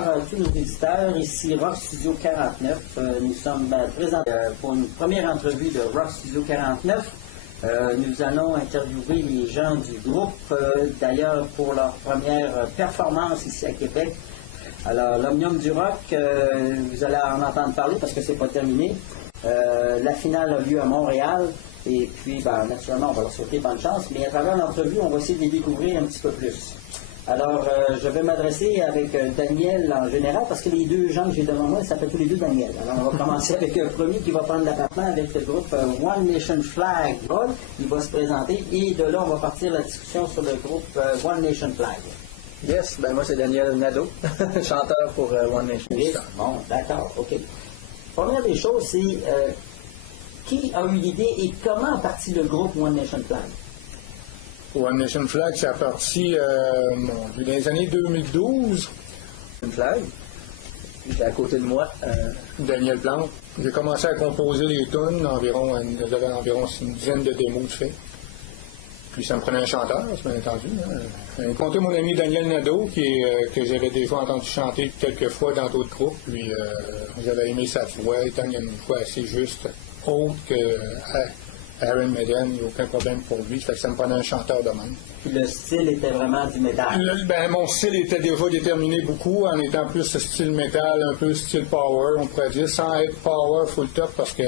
bonsoir à tous nos éditeurs. Ici Rock Studio 49. Nous sommes présents pour une première entrevue de Rock Studio 49. Nous allons interviewer les gens du groupe, d'ailleurs pour leur première performance ici à Québec. Alors, l'Omnium du Rock, vous allez en entendre parler parce que c'est pas terminé. La finale a lieu à Montréal. Et puis, naturellement, on va leur souhaiter bonne chance. Mais à travers l'entrevue, on va essayer de les découvrir un petit peu plus. Alors, je vais m'adresser avec Daniel en général, parce que les deux gens que j'ai devant moi, ils s'appellent tous les deux Daniel. Alors, on va commencer avec un premier qui va prendre l'appartement avec le groupe One Nation Flag. Il va se présenter et de là, on va partir la discussion sur le groupe One Nation Flag. Yes, moi c'est Daniel Nadeau, chanteur pour One Nation Flag. Yes. Bon, d'accord, OK. Première des choses, c'est qui a eu l'idée et comment a parti le groupe One Nation Flag? One Nation Flag, ça a parti dans les années 2012. Une flag. J'étais à côté de moi. Daniel Plante. J'ai commencé à composer les tunes, j'avais environ une dizaine de démos de fait. Puis ça me prenait un chanteur, bien entendu. J'ai rencontré mon ami Daniel Nadeau, que j'avais déjà entendu chanter quelques fois dans d'autres groupes. Puis j'avais aimé sa voix, étant qu'il y a une voix assez juste, haute que Aaron Medan, il n'y a aucun problème pour lui. Fait que ça me prenait un chanteur de même. Puis le style était vraiment du métal. Mon style était déjà déterminé beaucoup en étant plus style métal, un peu style power, on pourrait dire, sans être power full top parce que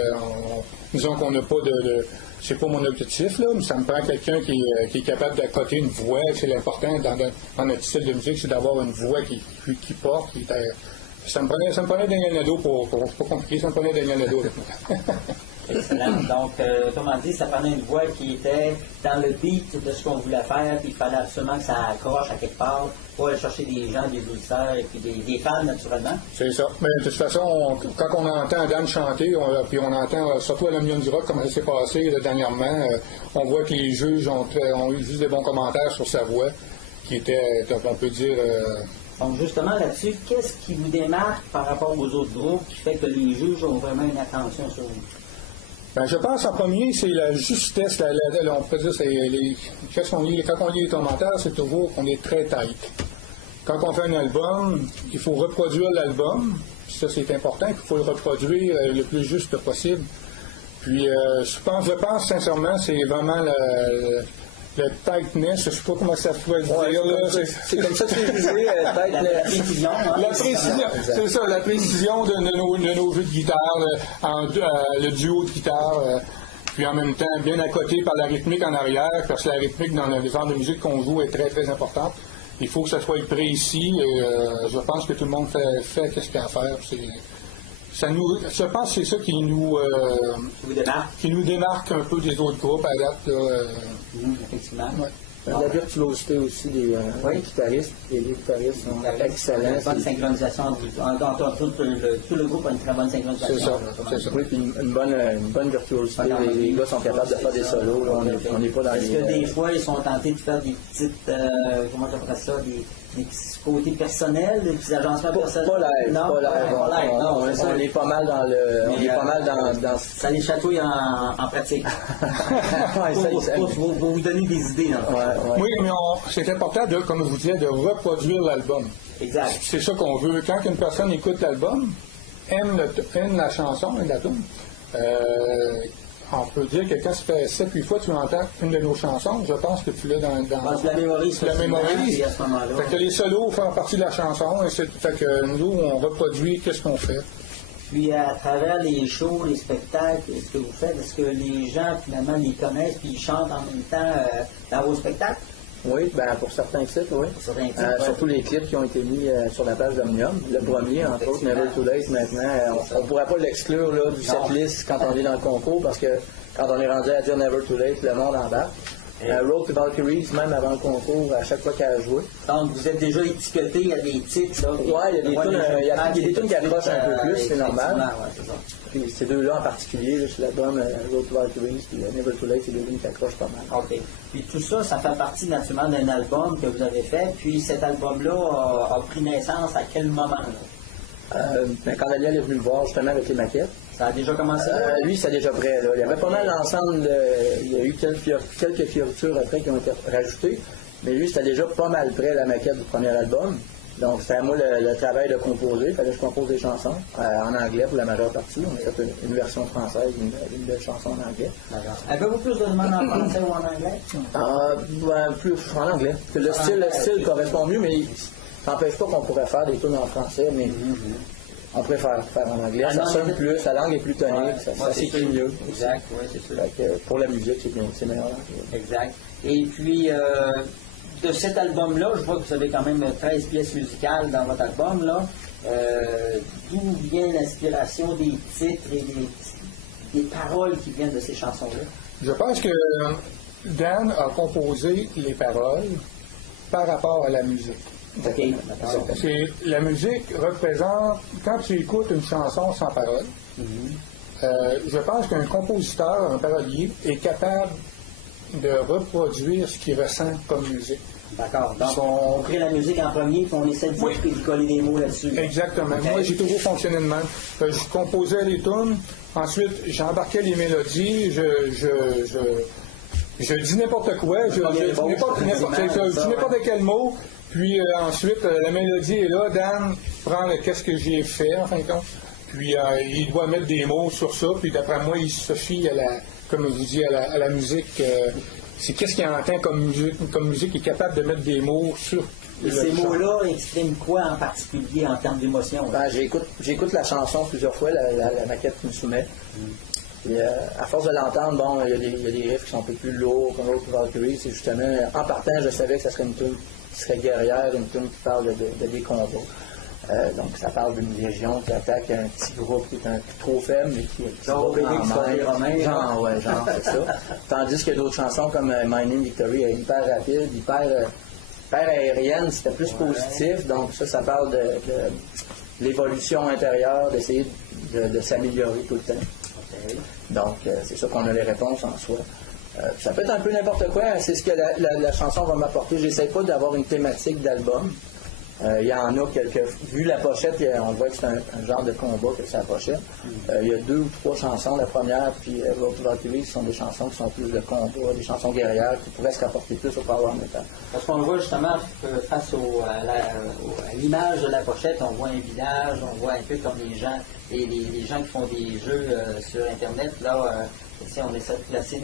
disons qu'on n'a pas de c'est pas mon objectif, là, mais ça me prend quelqu'un qui est capable d'accoter une voix. C'est l'important dans notre style de musique, c'est d'avoir une voix qui porte, ça me prenait Daniel Nadeau c'est pas compliqué, ça me prenait Daniel Nadeau avec moi. Excellent. Donc, comment dit, ça prenait une voix qui était dans le beat de ce qu'on voulait faire, puis il fallait absolument que ça accroche à quelque part pour aller chercher des gens, des auditeurs et puis des fans, naturellement. C'est ça. Mais de toute façon, quand on entend Dan chanter, puis on entend, surtout à l'Omnium du Rock, comment ça s'est passé dernièrement, on voit que les juges ont eu juste des bons commentaires sur sa voix, qui était, on peut dire... Donc, justement, là-dessus, qu'est-ce qui vous démarque par rapport aux autres groupes qui fait que les juges ont vraiment une attention sur vous? Je pense en premier, c'est la justesse. On peut dire, quand on lit les commentaires, c'est toujours qu'on est très tight. Quand on fait un album, il faut reproduire l'album. Ça, c'est important. Il faut le reproduire le plus juste possible. Puis, je pense sincèrement, c'est vraiment le tightness, je ne sais pas comment ça pourrait dire. C'est comme ça que c'est jugé, la précision. La précision, c'est ça, la précision de nos jeux de guitare, le duo de guitare, puis en même temps bien à côté par la rythmique en arrière, parce que la rythmique dans le genre de musique qu'on joue est très très importante. Il faut que ça soit précis, et je pense que tout le monde fait ce qu'il y a à faire. Je pense que c'est ça qui nous démarque un peu des autres groupes à date. Effectivement. Ouais. La virtuosité aussi des guitaristes. Les guitaristes sont excellents. Une bonne synchronisation entre tout le groupe a une très bonne synchronisation. C'est ça. Oui, puis une bonne virtuosité. Les gars sont capables de faire des solos. On n'est pas dans Est-ce les... que des fois, ils sont tentés de faire des petites... comment j'appelle ça? Des petits côtés personnels, des petits agencements personnels? Pas l'air. Non, on est pas mal dans le... On est pas mal dans... Ça les chatouille en pratique. Pour vous donner des idées. Oui, mais c'est important, comme je vous disais, de reproduire l'album. Exact. C'est ça qu'on veut. Quand une personne écoute l'album, aime la chanson, aime la tune, on peut dire que quand ça fait 7-8 fois que tu entends une de nos chansons, je pense que tu l'as dans tu la mémorises. Tu la mémorises. Fait que les solos font partie de la chanson. Fait que nous, on reproduit qu'est-ce qu'on fait. Puis à travers les shows, les spectacles, ce que vous faites, est-ce que les gens finalement les connaissent puis ils chantent en même temps dans vos spectacles? Oui, pour certains titres, oui. Surtout les clips qui ont été mis sur la page d'Omnium. Le premier, entre autres, Never Too Late, maintenant, on ne pourrait pas l'exclure du setlist quand on est dans le concours, parce que quand on est rendu à dire Never Too Late, le monde embarque. Road to Valkyries, même avant le concours, à chaque fois qu'elle a joué. Donc, vous êtes déjà étiqueté à des titres. Oui, il y a des tunes qui accrochent un peu plus, c'est normal. Puis ces deux-là en particulier, sur l'album Road to Valkyries et Never Too Late, c'est deux tunes qui accrochent pas mal. OK. Puis tout ça, ça fait partie naturellement d'un album que vous avez fait. Puis cet album-là a pris naissance à quel moment? Quand Daniel est venu le voir, justement, avec les maquettes. Ça a déjà commencé? Lui, c'est déjà prêt. Là. Il y avait pas mal d'ensemble. Il y a eu quelques fioritures après qui ont été rajoutées. Mais lui, c'était déjà pas mal prêt, la maquette du premier album. Donc, c'était à moi le travail de composer. Il fallait que je compose des chansons en anglais pour la majeure partie. On a fait une version française, une belle chanson en anglais. Avez-vous plus de demandes en français ou en anglais? Plus en anglais. Le style correspond mieux, mais ça n'empêche pas qu'on pourrait faire des tunes en français, mais on préfère faire en anglais. Ça sonne plus, la langue est plus tonique, ça s'écrit mieux. Exact, oui, c'est sûr. Pour la musique, c'est meilleur. Exact. Et puis, de cet album-là, je vois que vous avez quand même 13 pièces musicales dans votre album, là. D'où vient l'inspiration des titres et des paroles qui viennent de ces chansons-là? Je pense que Dan a composé les paroles par rapport à la musique. OK, La musique représente, quand tu écoutes une chanson sans parole, je pense qu'un compositeur, un parolier, est capable de reproduire ce qu'il ressent comme musique. D'accord. Donc, on crée la musique en premier, puis on essaie de coller des mots là-dessus. Exactement. Okay. Moi, j'ai toujours fonctionné de même. Je composais les tunes, ensuite, j'embarquais les mélodies, je dis n'importe quoi, je dis n'importe quel mot, puis ensuite, la mélodie est là, Dan prend qu'est-ce que j'ai fait, en fin de compte, puis il doit mettre des mots sur ça, puis d'après moi, il se fie comme je vous dis, à la musique. C'est qu'est-ce qu'il entend comme musique, il est capable de mettre des mots sur ces mots-là expriment quoi en particulier en termes d'émotion? J'écoute la chanson plusieurs fois, la maquette qu'il me soumet. Et, à force de l'entendre, bon, il y a des riffs qui sont un peu plus lourds comme l'autre Valkyrie. C'est justement, en partant, je savais que ça serait une tune qui serait guerrière, une tune qui parle de des combats. Donc, ça parle d'une légion qui attaque un petit groupe qui est un peu trop faible, mais qui va quand même. Genre, c'est ça. Tandis qu'il y a d'autres chansons comme My Name Victory, hyper rapide, hyper aérienne, c'était plus positif. Donc, ça parle de l'évolution intérieure, d'essayer de s'améliorer tout le temps. Okay. Donc, c'est sûr qu'on a les réponses en soi. Ça peut être un peu n'importe quoi, c'est ce que la chanson va m'apporter. J'essaie pas d'avoir une thématique d'album. Il y en a quelques. Vu la pochette, on voit que c'est un genre de combat que c'est la pochette. Il y a 2 ou 3 chansons. La première, puis l'autre Valkyrie, ce sont des chansons qui sont plus de combat, des chansons guerrières qui pourraient se rapporter plus au power metal. Parce qu'on voit justement face à l'image de la pochette, on voit un village, on voit un peu comme les gens qui font des jeux sur Internet. Là, on essaie de placer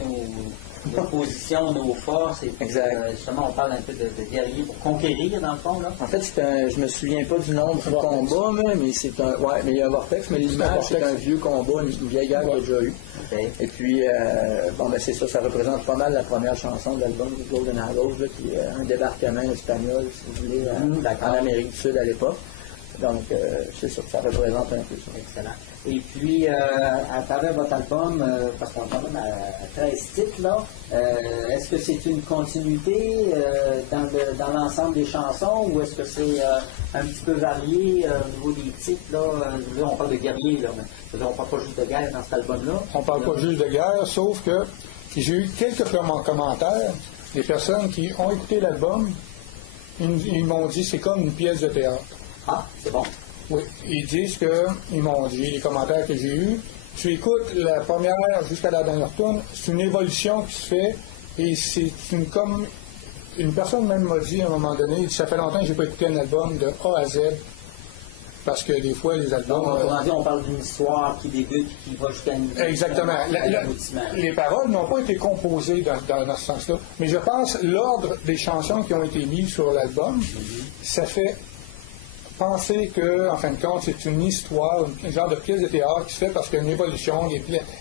nos positions, nos forces, et puis, justement, on parle un peu de guerrier pour conquérir, dans le fond, là. En fait, je me souviens pas du nom du combat, mais c'est un... Ouais, mais il y a un vortex, mais l'image, c'est un vieux combat, une vieille guerre qu'il y a déjà eu. Okay. Et puis, c'est ça représente pas mal la première chanson de l'album de Golden Arrows, là, qui est un débarquement espagnol, si vous voulez, en Amérique du Sud à l'époque. Donc, c'est ça, ça représente un peu ça. Excellent. Et puis, à travers votre album, parce qu'on est quand même à 13 titres, là, est-ce que c'est une continuité dans l'ensemble des chansons ou est-ce que c'est un petit peu varié au niveau des titres, là? On parle de guerrier, là, mais on ne parle pas juste de guerre dans cet album-là. On ne parle pas juste de guerre, sauf que j'ai eu quelques commentaires des personnes qui ont écouté l'album, ils m'ont dit c'est comme une pièce de théâtre. Ah, c'est bon. Oui, ils disent ils m'ont dit, les commentaires que j'ai eus, tu écoutes la première jusqu'à la dernière tourne, c'est une évolution qui se fait et c'est comme une personne même m'a dit à un moment donné, ça fait longtemps que je n'ai pas écouté un album de A à Z parce que des fois les albums... Donc, on parle d'une histoire qui débute qui va jusqu'à une... Exactement. Les paroles n'ont pas été composées dans ce sens-là, mais je pense l'ordre des chansons qui ont été mises sur l'album, ça fait penser qu'en fin de compte, c'est une histoire, un genre de pièce de théâtre qui se fait parce qu'il y a une évolution,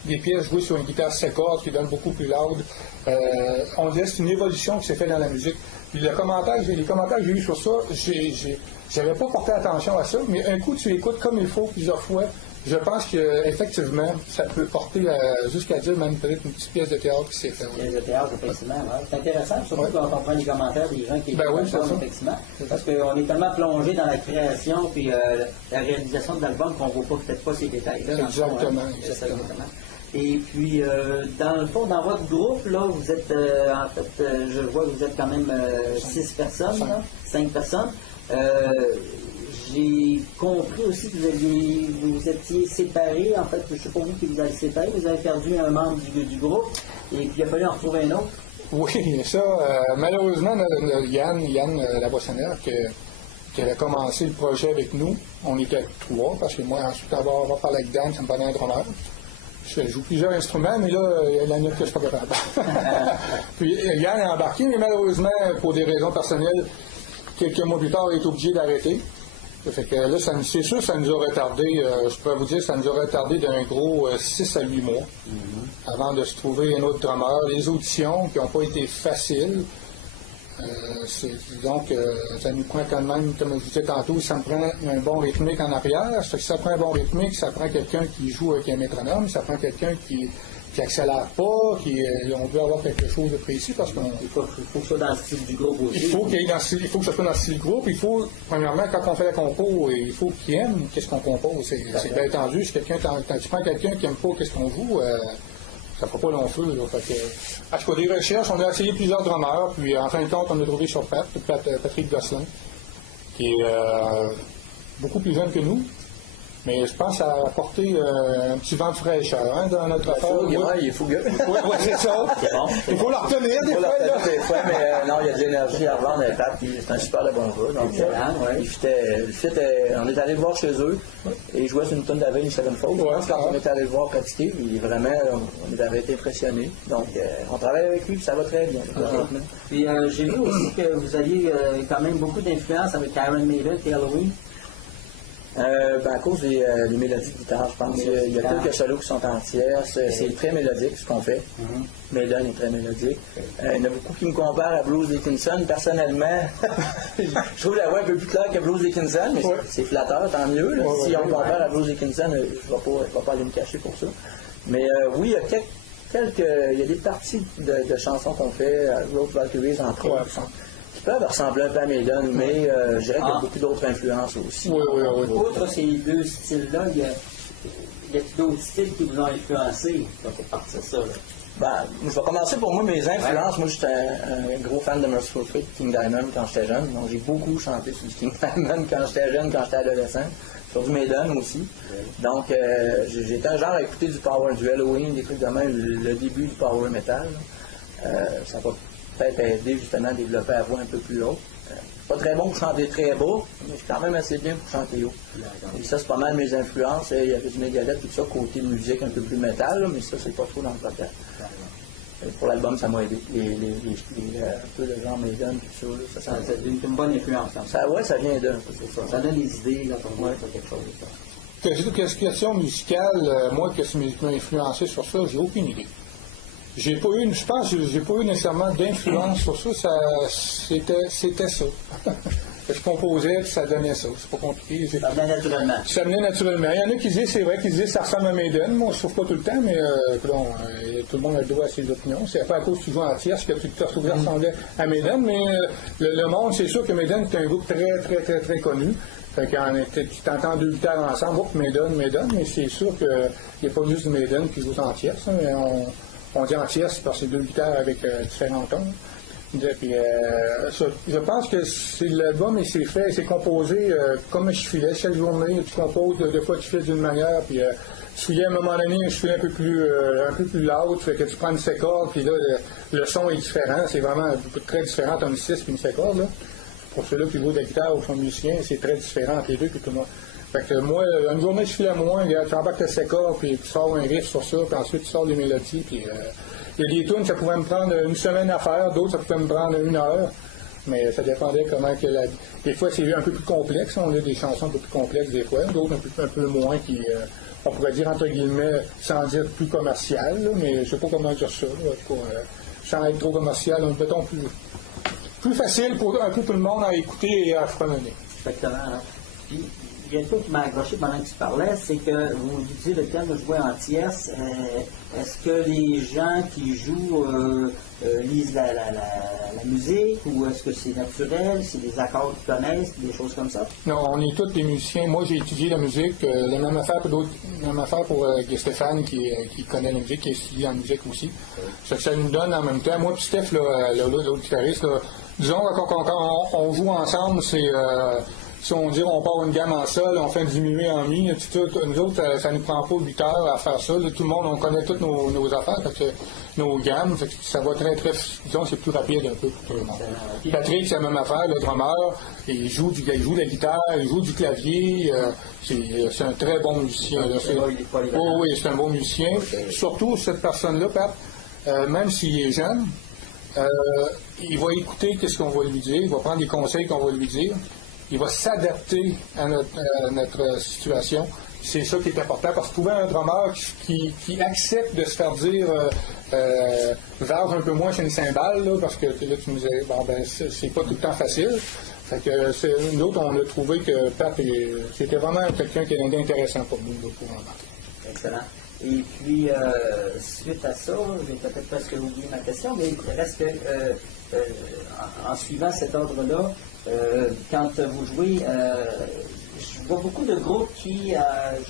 des pièces jouées sur une guitare 7 cordes qui donne beaucoup plus loud. On dirait que c'est une évolution qui s'est faite dans la musique. Puis les commentaires que j'ai eus sur ça, j'avais pas porté attention à ça, mais un coup tu écoutes comme il faut plusieurs fois, je pense qu'effectivement, ça peut porter jusqu'à dire même peut-être une petite pièce de théâtre qui s'est faite. Pièce de théâtre, effectivement. Ouais. C'est intéressant, surtout quand on prend les commentaires des gens qui écoutent effectivement. Parce qu'on est tellement plongé dans la création puis la réalisation de l'album qu'on ne voit peut-être pas ces détails-là. Exactement. Et puis, dans le fond, dans votre groupe, là, vous êtes, en fait, je vois que vous êtes quand même 6 personnes, 5 personnes. J'ai compris aussi que vous étiez séparés. En fait, je ne sais pas vous qui vous avez séparés. Vous avez perdu un membre du groupe et puis il a fallu en retrouver un autre. Oui, ça, malheureusement, Yann la Boissonnière, qui avait commencé le projet avec nous. On était 3, parce que moi, ensuite, avoir parlé avec Dan, ça me prenait un drummer. Je joue plusieurs instruments, mais là, il y a la note que je ne suis pas capable. Puis Yann est embarqué, mais malheureusement, pour des raisons personnelles, quelques mois plus tard, il est obligé d'arrêter. Ça fait que là, c'est sûr, ça nous a retardé, je pourrais vous dire, ça nous a retardé d'un gros 6 à 8 mois avant de se trouver un autre drummer. Les auditions qui n'ont pas été faciles. Donc, ça nous prend quand même, comme je disais tantôt, ça me prend un bon rythmique en arrière. Ça prend un bon rythmique, ça prend quelqu'un qui joue avec un métronome, ça prend quelqu'un qui accélère pas, on veut avoir quelque chose de précis parce qu'on... Il faut que ce soit dans le style du groupe aussi. Il faut que ce soit dans le style groupe. Il faut, premièrement, quand on fait la compo, il faut qu'il aime qu'est-ce qu'on compose. C'est bien entendu, si quand tu prends quelqu'un qui n'aime pas qu'est-ce qu'on joue, ça ne fera pas long feu. Là. Fait que, à ce des recherches, on a essayé plusieurs drummers, puis en fin de compte, on a trouvé sur Patrick Gosselin, qui est beaucoup plus jeune que nous. Mais je pense à apporter un petit vent de fraîcheur dans notre affaire. Il est fougueux. Oui, c'est ça. Bon. Il faut le retenir des fois. Mais non, il y a de l'énergie à revendre un pape, c'est un super de bon jeu. Donc, on est allé le voir chez eux et il jouait sur une tonne d'Aveugle, Seven Fold. Quand on est allé le voir pratiquer, vraiment, on avait été impressionnés. Donc, on travaille avec lui, puis ça va très bien. Okay. Puis j'ai vu aussi que vous aviez quand même beaucoup d'influence avec Iron Maiden et Halloween. À cause des mélodies de guitare, je pense. Il y a quelques solos qui sont en tierce. C'est très mélodique ce qu'on fait. Maiden est très mélodique. Il y en a beaucoup qui me comparent à Bruce Dickinson. Personnellement, je trouve la voix un peu plus claire que Bruce Dickinson, mais c'est flatteur, tant mieux. Là. Si on me compare à Bruce Dickinson, je ne vais pas aller me cacher pour ça. Mais oui, il y a des parties de chansons qu'on fait, Road Valkyries entre autres, qui peuvent ressembler un peu à Maiden, mais je dirais qu'il y a beaucoup d'autres influences aussi. Oui. Outre ces deux styles-là, il y a d'autres styles qui vous ont influencé pour partir ça. Je vais commencer pour moi, mes influences. Moi, j'étais un gros fan de Mercyful Fate, King Diamond, quand j'étais jeune. Donc, j'ai beaucoup chanté sur King Diamond quand j'étais jeune, quand j'étais adolescent. Sur du Maiden aussi. Donc, j'étais un genre à écouter du power, du Halloween, des trucs de même, le début du power metal. Ça va peut-être aider justement à développer la voix un peu plus haute. Pas très bon pour chanter très bas, mais je suis quand même assez bien pour chanter haut. Et ça, c'est pas mal mes influences. Il y avait du Megadeth, tout ça, côté musique un peu plus métal, mais ça, c'est pas trop dans le podcast. Pour l'album, ça m'a aidé. Un peu de genre Maiden, tout ça. Ça a une bonne influence. Ça vient d'un peu. Ça donne des idées, là, pour moi, c'est quelque chose de ça. Question musicale, moi, qu'est-ce qui m'a influencé sur ça, j'ai aucune idée. Je pense que j'ai pas eu nécessairement d'influence sur ça, c'était ça. Je composais, puis ça donnait ça. C'est pas compliqué. Ça venait naturellement. Ça venait naturellement. Il y en a qui disent, c'est vrai, ça ressemble à Maiden. Moi, je trouve pas tout le temps, mais tout le monde a le droit à ses opinions. C'est pas à cause que tu joues en tierce que tu te retrouves ressembler à Maiden, mais le monde, c'est sûr que Maiden est un groupe très connu. Fait tu t'entends deux guitares ensemble, Maiden, mais c'est sûr qu'il n'y a pas juste Maiden qui joue en tierce, mais on dit en tierce parce que c'est deux guitares avec différents tons. Puis, je pense que l'album c'est composé comme je filais chaque journée. Tu composes, deux fois tu fais d'une manière, puis tu filais à un moment donné, je filais un peu plus loud, fait que tu prends une sécorde, puis là le son est différent, c'est vraiment très différent entre une 6 et une sécorde. Là. Pour ceux-là qui jouent de la guitare ou sont musiciens, c'est très différent entre les deux. Puis tout le monde. Fait que moi, une journée je filais moins, tu embarques ta sécorde, puis tu sors un riff sur ça, puis ensuite tu sors les mélodies, puis il y a des tunes, ça pouvait me prendre une semaine à faire, d'autres, ça pouvait me prendre 1 heure. Mais ça dépendait comment que des fois, c'est un peu plus complexe. On a des chansons un peu plus complexes des fois, d'autres un peu moins qui, on pourrait dire, entre guillemets, sans dire plus commercial, là, mais je sais pas comment dire ça. Là, sans être trop commercial, mettons plus facile pour un peu tout le monde à écouter et à fredonner. Exactement. Hein. Puis, il y a une chose qui m'a accroché pendant que tu parlais, c'est que vous utilisez le terme de jouer en tierce. Est-ce que les gens qui jouent lisent la musique ou est-ce que c'est naturel, c'est des accords qu'ils connaissent, des choses comme ça? Non, on est tous des musiciens. Moi, j'ai étudié la musique. La même affaire pour Stéphane qui connaît la musique, qui étudie en musique aussi. Ça nous donne en même temps. Moi et Steph, l'autre guitariste, disons quand on joue ensemble, si on dit on part une gamme en sol, on fait diminuer en mi, nous autres, ça ne nous prend pas 8 heures à faire ça. Là, tout le monde, on connaît toutes nos affaires, fait que, nos gammes, fait que ça va très, très, disons, c'est plus rapide un peu pour tout le monde. Patrick, c'est la même affaire, le drummer, il joue de la guitare, il joue du clavier, c'est un très bon musicien. Oui, c'est un bon musicien. Okay. Surtout, cette personne-là, Pat, même s'il est jeune, il va écouter ce qu'on va lui dire, il va prendre les conseils qu'on va lui dire, il va s'adapter à notre situation. C'est ça qui est important, parce que trouver un drummer qui accepte de se faire dire varge un peu moins sur une cymbale, là, parce que là tu nous disais, bon ben c'est pas tout le temps facile. Fait que nous autres, on a trouvé que Pat c'était vraiment quelqu'un qui était intéressant pour nous là, pour embarquer. Excellent. Et puis, suite à ça, j'ai peut-être presque oublié ma question, mais il reste que, en suivant cet ordre-là, quand vous jouez, je vois beaucoup de groupes qui,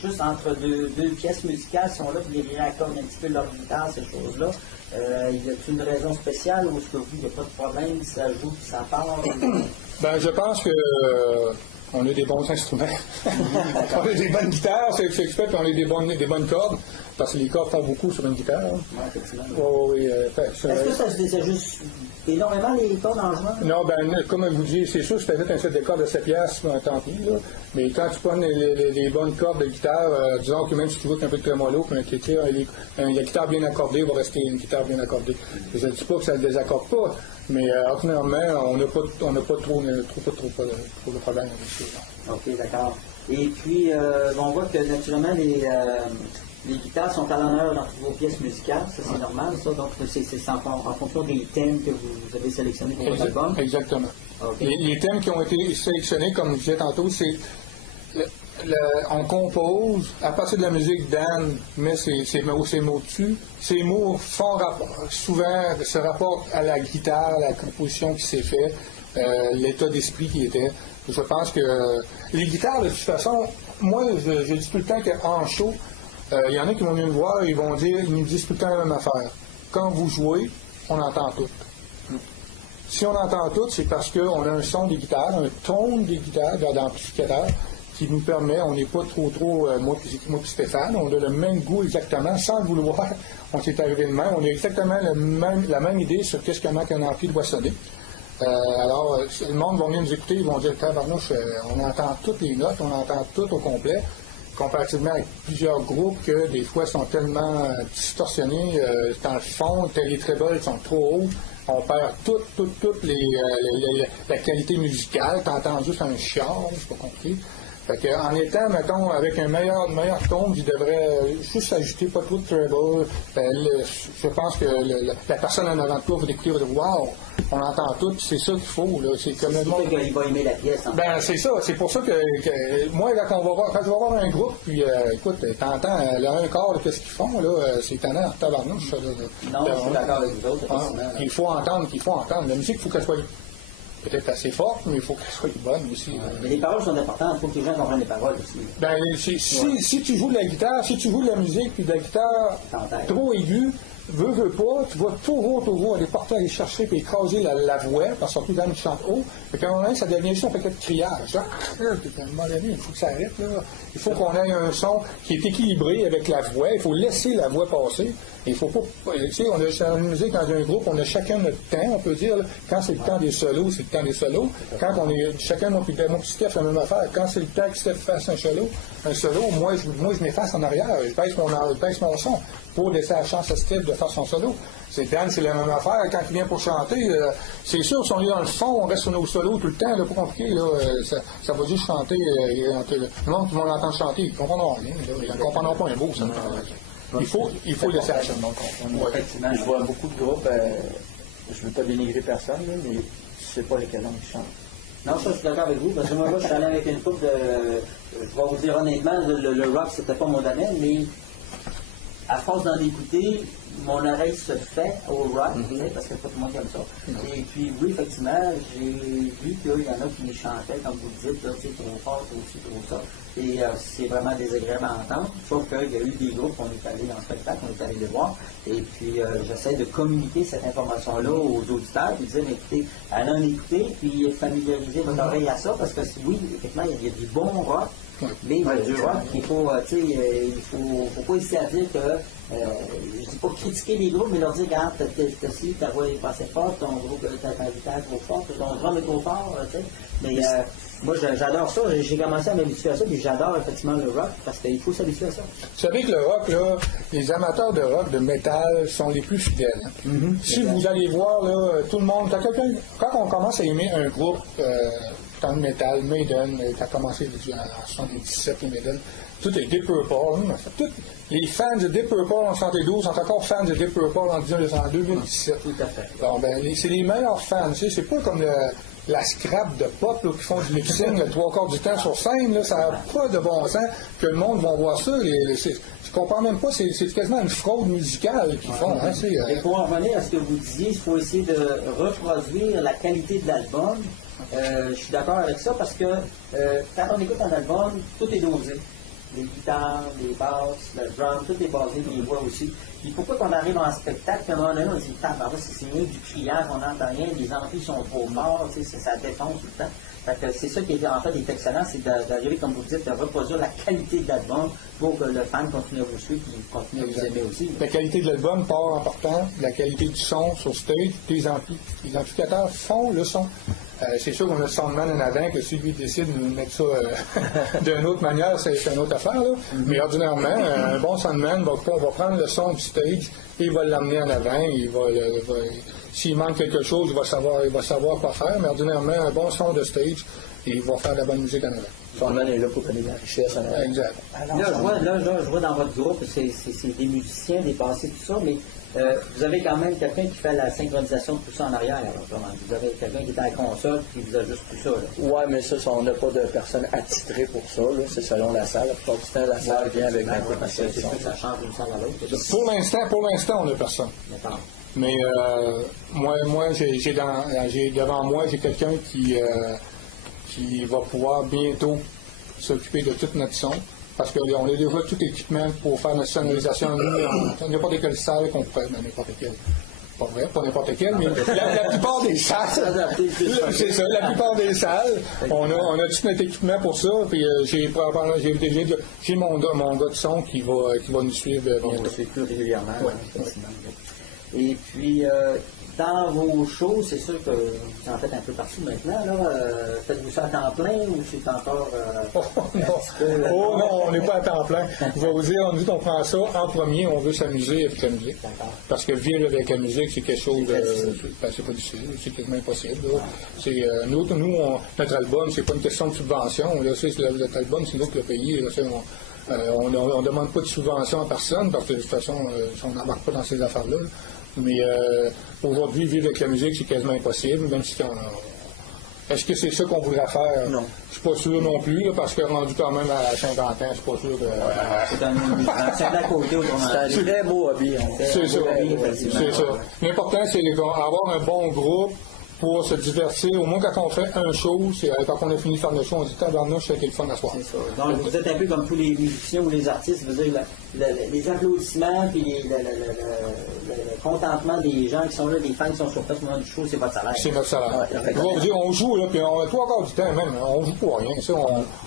juste entre deux pièces musicales, sont là pour les réaccordent un petit peu leur guitare, ces choses-là. Y a-t-il une raison spéciale ou est-ce que vous, il n'y a pas de problème, ça joue, ça part? Ben, je pense que on a des bons instruments. On a des bonnes guitares, c'est exprès, puis on a des bonnes cordes, parce que les cordes font beaucoup sur une guitare. Hein. Oui, effectivement. Oui, est-ce que ça se désajuste énormément les cordes en jouant? Non, ben, comme je vous dis, c'est sûr, si tu avais un set de cordes de 7 piastres, tant pis, là. Mais quand tu prends les bonnes cordes de guitare, disons que même si tu joues un peu de trémolo, la guitare bien accordée va rester une guitare bien accordée. Je ne dis pas que ça ne le désaccorde pas, mais ordinairement, on n'a pas trop de problème avec ça. OK, d'accord. Et puis, on voit que naturellement, les guitares sont à l'honneur dans toutes vos pièces musicales, ça c'est normal, ça. Donc, c'est en fonction des thèmes que vous avez sélectionnés pour votre album. Exactement. Okay. Les thèmes qui ont été sélectionnés, comme je disais tantôt, c'est on compose, à partir de la musique, Dan met ses mots dessus. Ces mots font souvent se rapportent à la guitare, à la composition qui s'est faite, l'état d'esprit qui était. Je pense que les guitares, de toute façon, moi, je dis tout le temps qu'en show, il y en a qui vont venir me voir et ils nous disent tout le temps la même affaire. Quand vous jouez, on entend tout. Si on entend tout, c'est parce qu'on a un son des guitares, un ton des guitares dans l'amplificateur qui nous permet, on n'est pas trop, moi et Stéphane, on a le même goût exactement, sans le vouloir, on s'est arrivé de même, on a exactement la même idée sur comment un ampli doit sonner. Alors, le monde va venir nous écouter, ils vont dire, tabarnouche, on entend toutes les notes, on entend tout au complet, comparativement avec plusieurs groupes que des fois sont tellement distorsionnés dans le fond, les trebles sont trop hauts, on perd toute la qualité musicale, t'entends juste un char, c'est pas compris. Fait que, en étant, mettons, avec un meilleur tone, il devrait juste s'ajouter pas trop de treble. Je pense que la personne en avant de toi va découvrir, wow, on entend tout, c'est ça qu'il faut. Là. C'est comme il va aimer la pièce. Hein. Ben, c'est ça. C'est pour ça que moi, quand je vais voir un groupe, puis écoute, t'entends un quart de ce qu'ils font, là, c'est étonnant, tabarnouche. Non, je suis d'accord avec vous autres. Il faut entendre. La musique, il faut qu'elle soit peut-être assez forte, mais il faut qu'elle soit bonne aussi. Mais les paroles sont importantes, il faut que les gens comprennent les paroles aussi. Ben, si tu joues de la guitare, si tu joues de la musique, puis de la guitare trop aiguë, veux pas, tu vas toujours aller partout aller chercher puis écraser la voix, parce que surtout dans le chante haut. Fait qu'à un moment donné, ça devient juste un paquet de criage. À un moment donné, il faut que ça arrête. Là. Il faut qu'on ait un son qui est équilibré avec la voix. Il faut laisser la voix passer. Il faut pas. Tu sais, on a une musique dans un groupe, on a chacun notre temps, on peut dire. Là. Quand c'est le temps des solos, c'est le temps des solos. Quand on est chacun mon petit Steph, la même affaire. Quand c'est le temps que Steph fasse un solo, moi je m'efface en arrière, je baisse mon son pour laisser la chance à Steph de faire son solo. Dan, c'est la même affaire. Quand il vient pour chanter, c'est sûr, si on est dans le fond, on reste sur nos solos tout le temps, là, pas compliqué, là, ça va juste chanter. Le monde qui va l'entendre chanter, ils ne comprendront rien. Ils ne comprendront pas un mot, ça. Il faut laisser la chance. Effectivement, je vois beaucoup de groupes, je ne veux pas dénigrer personne, là, mais je ne sais pas lesquels langues ils chantent. Non, ça, je suis d'accord avec vous, parce que moi, là, je suis allé avec une couple de... Je vais vous dire honnêtement, le rock, c'était pas mon domaine, mais à force d'en écouter, mon oreille se fait au rock, parce que c'est pas tout le monde qui aime ça. Et puis, oui, effectivement, j'ai vu qu'il y en a qui chantaient, comme vous le dites, là, trop fort, trop ci, trop ça. Et c'est vraiment désagréable à entendre. Sauf qu'il y a eu des groupes, on est allé en spectacle, on est allé les voir. Et puis, j'essaie de communiquer cette information-là aux auditeurs, puis dire, écoutez, allez en écouter, puis familiariser votre oreille à ça, parce que oui, effectivement, il y a du bon rock. Mais il y a du rock, il faut pas hésiter à dire que, je dis pas critiquer les groupes, mais leur dire, regarde, t'as ci, ta voix est pas assez forte, ton groupe, ta guitare est trop forte, ton drum est trop fort, tu sais. Mais moi, j'adore ça, j'ai commencé à m'habituer à ça, puis j'adore effectivement le rock, parce qu'il faut s'habituer à ça. Vous savez que le rock, là, les amateurs de rock, de métal, sont les plus fidèles. Si vous allez voir, là, tout le monde, quand on commence à aimer un groupe, dans le métal, Maiden, qui a commencé en 77, Maiden, tout est Deep Purple. Tous les fans de Deep Purple en 72 sont encore fans de Deep Purple en 2017. Tout à fait. Bon, ben, c'est les meilleurs fans. Tu sais, c'est pas comme la scrap de pop là, qui font du lip-sync le 3/4 du temps sur scène. Là, ça n'a pas de bon sens que le monde va voir ça. Je comprends même pas, c'est quasiment une fraude musicale qu'ils font. Hein, Et pour en revenir à ce que vous disiez, il faut essayer de reproduire la qualité de l'album. Je suis d'accord avec ça parce que quand on écoute un album, tout est dosé. Les guitares, les basses, le drum, tout est basé, les voix aussi. Il faut pas qu'on arrive en spectacle, puis à un moment donné, on se dit, c'est signé du criage, on n'entend rien, les amplis sont trop forts, ça défonce tout le temps. Fait que c'est ça qui en fait est excellent, c'est d'arriver, comme vous dites, de reproduire la qualité de l'album pour que le fan continue à vous suivre et continue à vous aimer aussi. La qualité de l'album part en partant, la qualité du son sur stage, des amplis. Les amplificateurs font le son. C'est sûr qu'on a le soundman en avant, que si lui décide de mettre ça d'une autre manière, c'est une autre affaire. Là. Mais ordinairement, un bon soundman va prendre le son du stage et il va l'amener en avant. S'il manque quelque chose, il va savoir quoi faire. Mais ordinairement, un bon son de stage, il va faire de la bonne musique en avant. Le soundman est là pour donner de la richesse en avant. Exact. Là, je vois dans votre groupe, c'est des musiciens, des passés, tout ça, mais vous avez quand même quelqu'un qui fait la synchronisation de tout ça en arrière. Vous avez quelqu'un qui est à la console qui vous ajuste tout ça. Oui, mais ça, on n'a pas de personne attitrée pour ça. C'est selon la salle. La plupart du temps, la salle vient avec l'information. Ça change d'une salle à l'autre. Pour l'instant, on n'a personne. D'accord. Mais moi j'ai devant moi, j'ai quelqu'un qui va pouvoir bientôt s'occuper de tout notre son. Parce qu'on a déjà tout équipement pour faire notre sonorisation dans n'importe quelle salle qu'on pourrait, dans n'importe quelle. Pas vrai, pas n'importe quelle, mais la plupart des salles. C'est ça, la plupart des salles. On a tout notre équipement pour ça. Puis j'ai mon gars de son qui va nous suivre bientôt. C'est plus régulièrement. Ouais. Et puis, dans vos shows, c'est sûr que vous en faites un peu partout maintenant. Faites-vous ça à temps plein ou c'est encore... non, on n'est pas à temps plein. Je vais vous dire, on prend ça en premier, on veut s'amuser avec la musique. Parce que vivre avec la musique, c'est quelque chose c'est pas difficile, c'est quasiment impossible. Notre album, c'est pas une question de subvention. Là, notre album, c'est nous qui l'a payé. On ne demande pas de subvention à personne parce que de toute façon, on n'embarque pas dans ces affaires-là. Mais aujourd'hui, vivre avec la musique, c'est quasiment impossible, même si est-ce que c'est ça qu'on voudrait faire? Non. Je suis pas sûr non plus, là, parce que rendu quand même à 50 ans, je suis pas sûr que... C'est à côté autrement. C'est un très beau hobby. C'est ça. L'important, c'est d'avoir un bon groupe pour se divertir. Au moins, quand on fait un show, quand on a fini de faire le show, on dit tabarnouche, c'était le fun à soir. C'est ça. Donc, vous êtes un peu comme tous les musiciens ou les artistes, vous dire, les applaudissements puis le contentement des gens qui sont là, des fans qui sont sur place au moment du show, c'est votre salaire. C'est notre salaire. Je vais vous dire, on joue, là, puis on a 3/4 du temps même, on joue pour rien. Ça,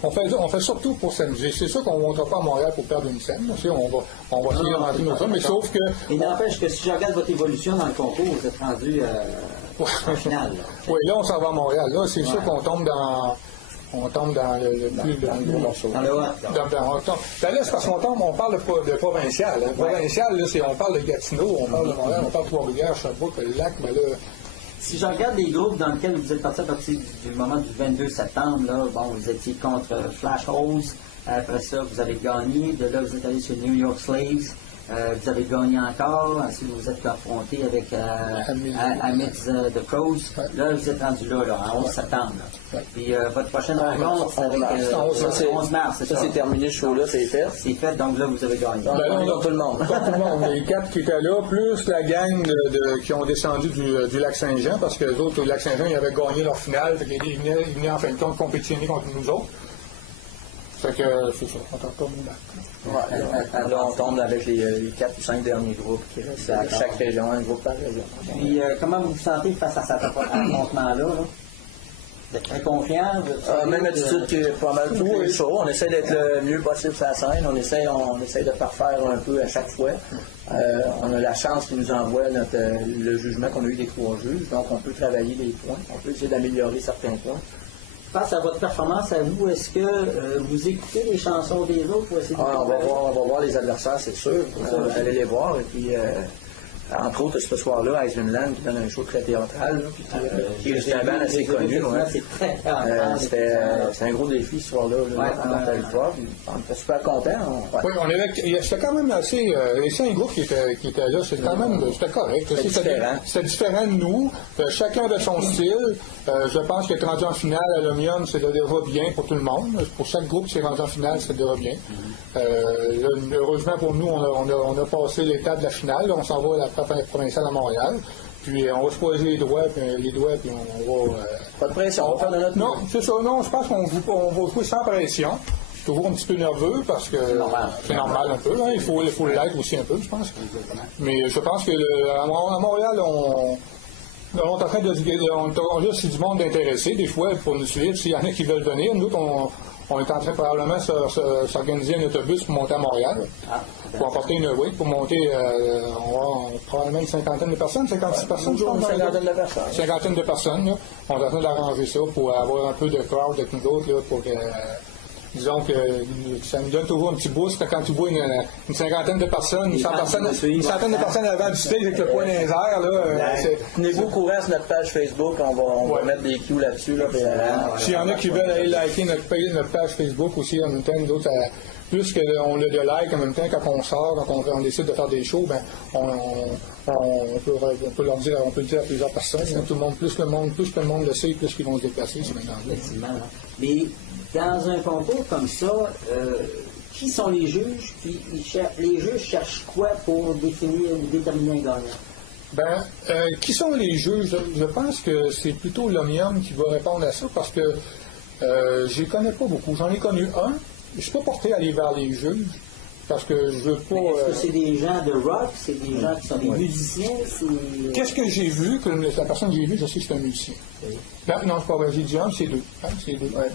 on fait surtout pour s'amuser. C'est sûr qu'on ne montre pas à Montréal pour perdre une scène. On va essayer d'inventer nos choses, mais sauf que... Il n'empêche que si je regarde votre évolution dans le concours, vous êtes rendu... en finale. Oui, là, on s'en va à Montréal. Là, c'est sûr qu'on tombe dans... On tombe dans le plus gros morceau. Dans le haut. Là, c'est parce qu'on tombe, on parle de provincial. Hein. Provincial, là, on parle de Gatineau, on parle de Montréal, on parle de Trois-Rivières, Sherbrooke, le lac, mais là... Si je regarde les groupes dans lesquels vous êtes partis à partir du moment du 22 septembre, là, vous étiez contre Flash Holes, après ça, vous avez gagné, de là, vous êtes allé sur New York Slaves, Vous avez gagné encore. Ensuite, vous êtes confronté avec Amid's The Crows. Ouais. Là, vous êtes rendu là, en 11 septembre. Là. Ouais. Puis votre prochaine rencontre, c'est avec 11 mars. Ça, c'est terminé, ce show-là, c'est fait. C'est fait, donc là, vous avez gagné. Donc, tout le monde. Tout le monde. Les 4 qui étaient là, plus la gang qui ont descendu du lac Saint-Jean, parce que les autres, au lac Saint-Jean, ils avaient gagné leur finale. Fait qu'ils venaient en fin de compte compétitionner contre nous autres. Fait que c'est ça, on tente pas de nous battre. Ouais, là, on tombe avec les 4 ou 5 derniers groupes qui restent à chaque région, un groupe par région. Puis, comment vous vous sentez face à cet affrontement-là? Là? Vous êtes très confiant? Même attitude qui est pas mal tout est chaud. On essaie d'être le mieux possible sur la scène. On essaie de parfaire un peu à chaque fois. On a la chance qu'ils nous envoient le jugement qu'on a eu des 3 juges. Donc, on peut travailler les points. On peut essayer d'améliorer certains points. Face à votre performance, à vous, est-ce que vous écoutez les chansons des autres pour essayer de... On va voir les adversaires, c'est sûr. On va aller les voir. Et puis, entre autres, ce soir-là, Ice Vinland qui donne un show très théâtral, là, qui est un band assez connu. C'est très théâtral. C'était un gros défi ce soir-là, dans le territoire. On était super contents. Oui, c'était quand même assez. Les 5 groupes qui étaient là, c'était quand même correct. C'était différent de nous. Chacun de son style. Je pense qu'être rendu en finale à l'Omnium, c'est déjà bien pour tout le monde. Pour chaque groupe qui est rendu en finale, c'est déjà bien. Heureusement pour nous, on a passé l'étape de la finale. Là, on s'en va à la provinciale à Montréal. Puis on va se poser les doigts, puis on va... Pas de pression, on va faire de notre... Non, c'est ça. Non, je pense qu'on va jouer sans pression. Je suis toujours un petit peu nerveux parce que c'est normal un peu. Hein. Il faut l'être aussi un peu, je pense. Mais je pense que à Montréal, on est en train on a aussi du monde d'intéressé, des fois, pour nous suivre. S'il y en a qui veulent venir, nous, on est en train probablement de s'organiser un autobus pour monter à Montréal. Pour emporter pour monter, on va probablement une cinquantaine de personnes, 56 personnes, je pense. Cinquantaine de personnes, là. On est en train d'arranger ça pour avoir un peu de crowd avec nous autres, là, pour que... Disons que ça nous donne toujours un petit boost quand tu vois une cinquantaine de personnes, une centaine de personnes avant du stage avec le poing dans les airs. Tenez-vous au courant sur notre page Facebook, on va mettre des cues là-dessus. S'il y en a qui veulent aller liker notre page Facebook aussi, en même temps, nous autres, plus qu'on a de likes en même temps, quand on sort, quand on décide de faire des shows, ben, on peut leur dire, on peut le dire à plusieurs personnes. Hein, tout le monde, plus le monde le sait, plus ils vont se déplacer. Effectivement. Mais dans un concours comme ça, qui sont les juges? Puis les juges cherchent quoi pour déterminer un gagnant? Ben, qui sont les juges? Je pense que c'est plutôt l'Omnium qui va répondre à ça parce que je ne connais pas beaucoup. J'en ai connu un. Je ne suis pas porté à aller vers les juges parce que je veux pas. Est-ce que c'est des gens de rock? C'est des gens qui sont des musiciens? Qu'est-ce que j'ai vu? Que la personne que j'ai vue, je sais que c'est un musicien. Oui. Ben, non, c'est pas vrai. J'ai dit un, c'est 2. Hein, c'est 2. Ouais.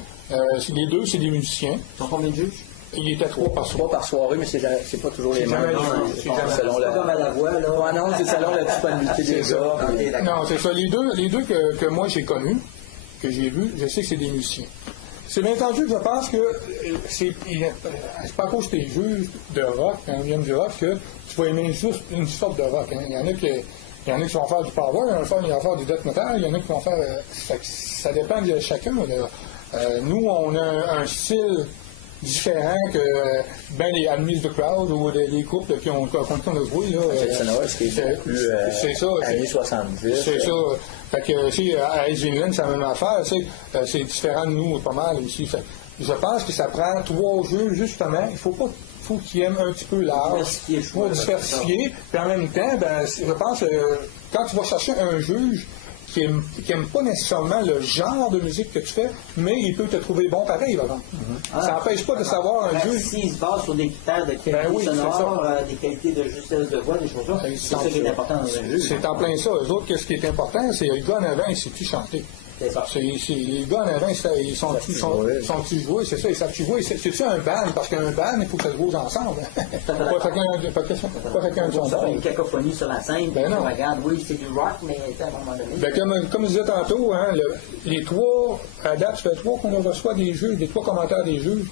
Les 2, c'est des musiciens. Ils sont combien de juges? Il était 3 par soirée. 3 par soirée, mais c'est pas toujours les mêmes. C'est comme à la voix, là. Non, c'est selon la disponibilité des gars. Non, c'est ça. Les deux que moi j'ai connus, que j'ai vus, je sais que c'est des musiciens. C'est bien entendu que je pense que c'est pas à cause que tu es juge de rock, quand on vient du rock, que tu vas aimer juste une sorte de rock. Hein. Il y en a qui vont faire du power, il y en a qui vont faire du death metal, il y en a qui vont faire... ça dépend de chacun. Nous, on a un style différent que les Amid's The Crows ou les couples qui ont continué de jouer. C'est ça, années 70. C'est ça. Fait que, à Ice Vinland, c'est la même affaire. C'est différent de nous, pas mal ici. Fait, je pense que ça prend 3 jeux, justement. Il faut qu'ils aiment un petit peu l'art. Diversifier. Puis en même temps, je pense que quand tu vas chercher un juge qui n'aime pas nécessairement le genre de musique que tu fais, mais il peut te trouver bon pareil, par exemple. Ça n'empêche pas de savoir un juge. S'il se base sur des critères de qualité sonore, des qualités de justesse de voix, des choses comme ça, c'est ça qui est important dans un juge. C'est en plein ça. Eux autres, ce qui est important, c'est le gars en avant, il sait-tu chanter. Les gars en avant, ils sont-tu joués, c'est ça, ils savent-tu jouer. C'est-tu un band? Parce qu'un band, il faut que ça se joue ensemble. Pas chacun de son bord. Une cacophonie sur la scène, puis on regarde, oui, c'est du rock, mais à un moment donné... Comme je disais tantôt, hein, les 3, à date, ça fait 3 qu'on reçoit des juges, des 3 commentaires des juges.